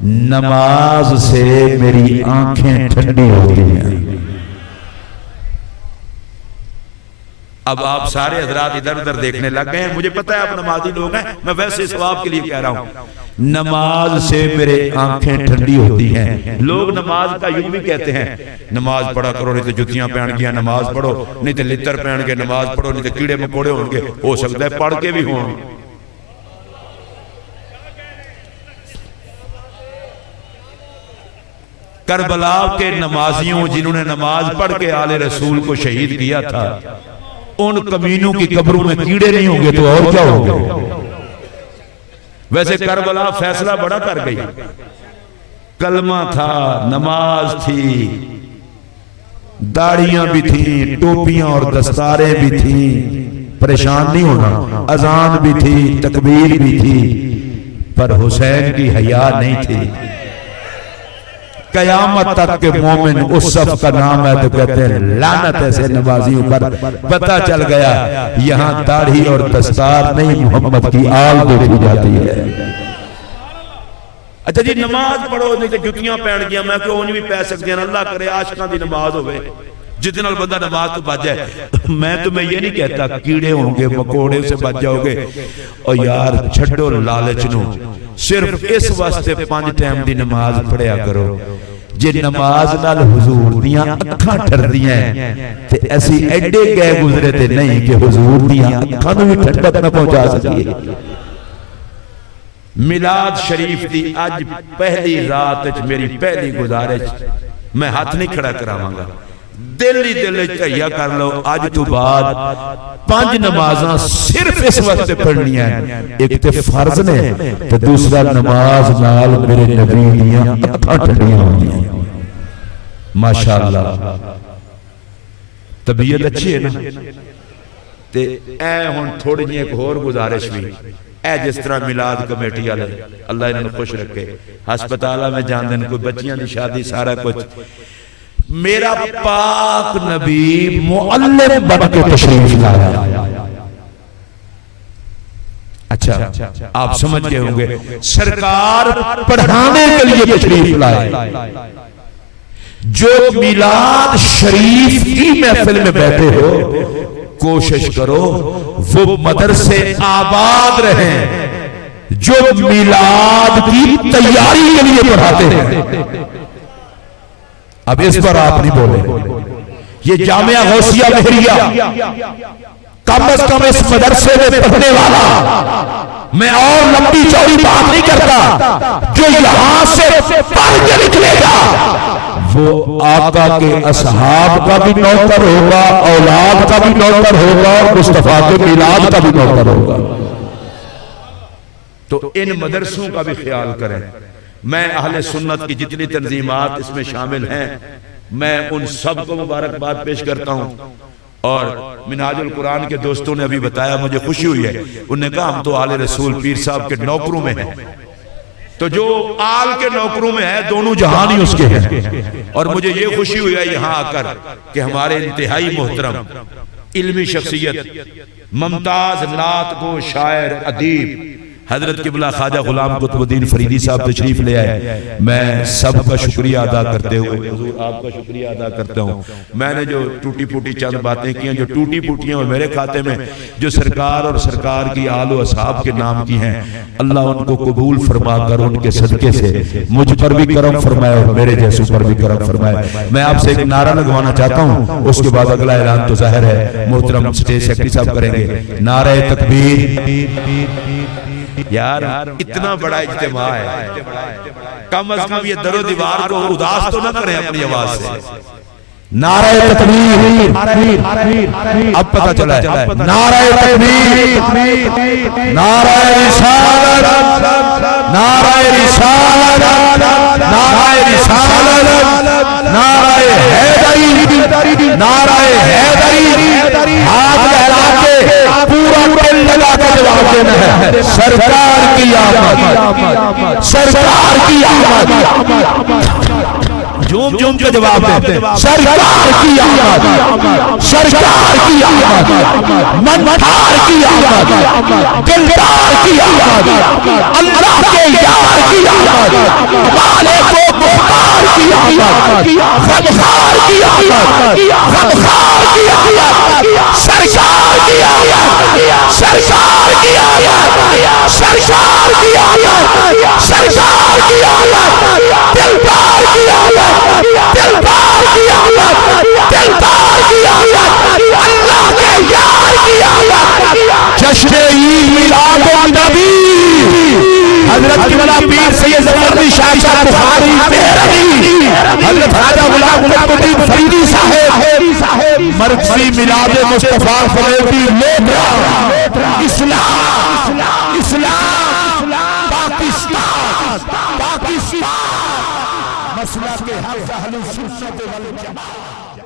نماز سے میری آنکھیں ٹھنڈی ہوتی ہیں. اب آپ سارے حضرات ادھر ادھر دیکھنے لگ گئے ہیں. مجھے پتہ ہے آپ نمازی لوگ ہیں. میں ویسے ثواب کے لیے کہہ رہا ہوں. نماز سے میرے آنکھیں ٹھنڈی ہوتی ہیں. لوگ نماز کا یوں بھی کہتے ہیں نماز پڑھا کرو نہیں تو جتیاں پہن گیا نماز پڑھو نہیں تو لتر پہن کے نماز پڑھو نہیں تو کیڑے مکوڑے ہوں گے. ہو سکتا ہے پڑھ کے بھی ہوں. کربلا کے نمازیوں جنہوں نے نماز پڑھ کے آل رسول کو شہید کیا تھا ان کمینوں کی قبروں میں کیڑے نہیں ہوں گے تو اور کیا ہوں گے. ویسے کربلا فیصلہ بڑا کر گئی. کلمہ تھا نماز تھی داڑیاں بھی تھیں ٹوپیاں اور دستاریں بھی تھیں پریشان نہیں ہونا. اذان بھی تھی تکبیر بھی تھی پر حسین کی حیا نہیں تھی. قیامت تک کے مومن اس صف کا نام ہے تو کہتے ہیں لعنت ایسے نمازیوں پر. پتہ چل گیا یہاں داڑھی اور دستار نہیں محمد کی آل دیکھی جاتی ہے. اچھا جی نماز پڑھو نہیں تو جتیاں پہن گیا میں کہ اونج بھی پہ سکتے ہیں. اللہ کرے عاشقاں دی نماز ہوئے جتنا بندہ نماز تو بچ جائے. میں تمہیں یہ نہیں کہتا کیڑے ہوں گے مکوڑے سے بچ جاؤ گے. اور یار چھڑو لالچ نو صرف اس واسطے 5 ٹائم دی نماز پڑھیا کرو. جے نماز نال حضور دیاں اکھاں ٹھردیاں ہیں تے اسی ایڈے گئے گزرے تے نہیں کہ حضور دیاں اکھاں نو بھی ٹھنڈک نہ پہنچا سکیے. میلاد شریف دی اج پہلی رات میری پہلی گزارش میں ہاتھ نہیں کھڑا کراواں گا. دل ہی دل تہیا کر لو آج تو بعد 5 نمازاں صرف اس وقت پڑھنی ہیں. ایک تے فرض نے تے دوسرا نماز نال میرے نبی دیاں اکھاں ٹھنڈیاں ہوندیاں. ماشاءاللہ طبیعت اچھی ہے نا. تے اے ہن تھوڑی جی ایک اور گزارش بھی اے جس طرح میلاد کمیٹی والے اللہ انہوں نے خوش رکھے ہسپتالہ میں جان دیں کوئی بچیاں دی شادی سارا کچھ. میرا پاک نبی معلم بن کے تشریف لایا. اچھا آپ سمجھ گئے ہوں گے سرکار پڑھانے کے لیے تشریف لائے. جو میلاد شریف کی محفل میں بیٹھے ہو کوشش کرو وہ مدرسے آباد رہیں جو میلاد کی تیاری کے لیے پڑھاتے ہیں. اب اس پر آپ نہیں بولے. یہ جامعہ غوثیہ بحریہ کم از کم اس مدرسے میں پڑھنے والا میں اور لمبی چوڑی بات نہیں کرتا جو یہاں سے پڑھ کے نکلے گا وہ آقا کے اصحاب کا بھی نوکر ہوگا اولاد کا بھی نوکر ہوگا اور مصطفیٰ کے میلاد کا بھی نوکر ہوگا. تو ان مدرسوں کا بھی خیال کریں. میں اہل سنت کی جتنی تنظیمات اس میں شامل ہیں میں ان سب کو مبارکباد پیش کرتا ہوں. اور منہاج القرآن کے دوستوں نے ابھی بتایا، مجھے خوشی ہوئی ہے، انہوں نے کہا ہم تو آل رسول پیر صاحب کے نوکروں میں ہیں، تو جو آل کے نوکروں میں ہے دونوں جہان ہی اس کے ہیں۔ اور مجھے یہ خوشی ہوئی ہے یہاں آ کر کہ ہمارے انتہائی محترم علمی شخصیت، ممتاز نعت گو شاعر ادیب حضرت قبلہ خواجہ غلام قطب الدین فریدی صاحب تشریف لے آئے۔ میں سب کا شکریہ ادا کرتے ہوئے حضور آپ کا شکریہ ادا کرتا ہوں۔ میں نے جو ٹوٹی پھوٹی چند باتیں کی ہیں، جو ٹوٹی پھوٹیاں ہیں میرے کھاتے میں، جو سرکار اور سرکار کی آل و اصحاب کے نام کی ہیں، اللہ ان کو قبول فرما کر ان کے صدقے سے مجھ پر بھی کرم فرمائے اور میرے جیسوں پر بھی کرم فرمائے۔ میں آپ سے ایک نعرہ لگوانا چاہتا ہوں، اس کے بعد اگلا اعلان تو ظاہر ہے محترم سٹیج سیکرٹری صاحب کریں گے۔ نعرہ تکبیر۔ یار اتنا بڑا اجتماع ہے، کم از کم یہ در و دیوار کو اداس تو نہ کریں اپنی آواز سے۔ نعرہ تکبیر، اب پتہ چلا ہے، نعرہ تکبیر، نعرہ رسالت، نعرہ رسالت، نعرہ رسالت، نعرہ حیدری، نعرہ حیدری، ہاتھ لہرا کے پورا دل لگا کے جواب دینا ہے، سرکار کی آمد، سرکار کی آمد، جھوم جھوم کے جواب دے، سرکار کی آمد، سرکار کی آمد، منتھار کی آمد، دلدار کی آمد، اللہ کے یار کی آمد، مالک و مختار کی آمد، غمخوار کی آمد، غمخوار کی آمد، سرکار کی آمد، سرکار کی آمد، سرکار کی آمد، سرکار کی آمد، دلدار کی آمد، دلدار کی آمد، دلدار کی آمد، اللہ کے یار کی آمد۔ جشن عید میلاد النبی حضرت قبلہ پیر سید زبردی شاہ صاحب بخاری مہروی، حضرت خواجہ غلام قطب الدین فریدی صاحب، مرکزی میلاد مصطفیٰ فریدی لوٹرا، اسلام، اسلام، پاکستان، پاکستان، مسلک اہل سنت والجماعت۔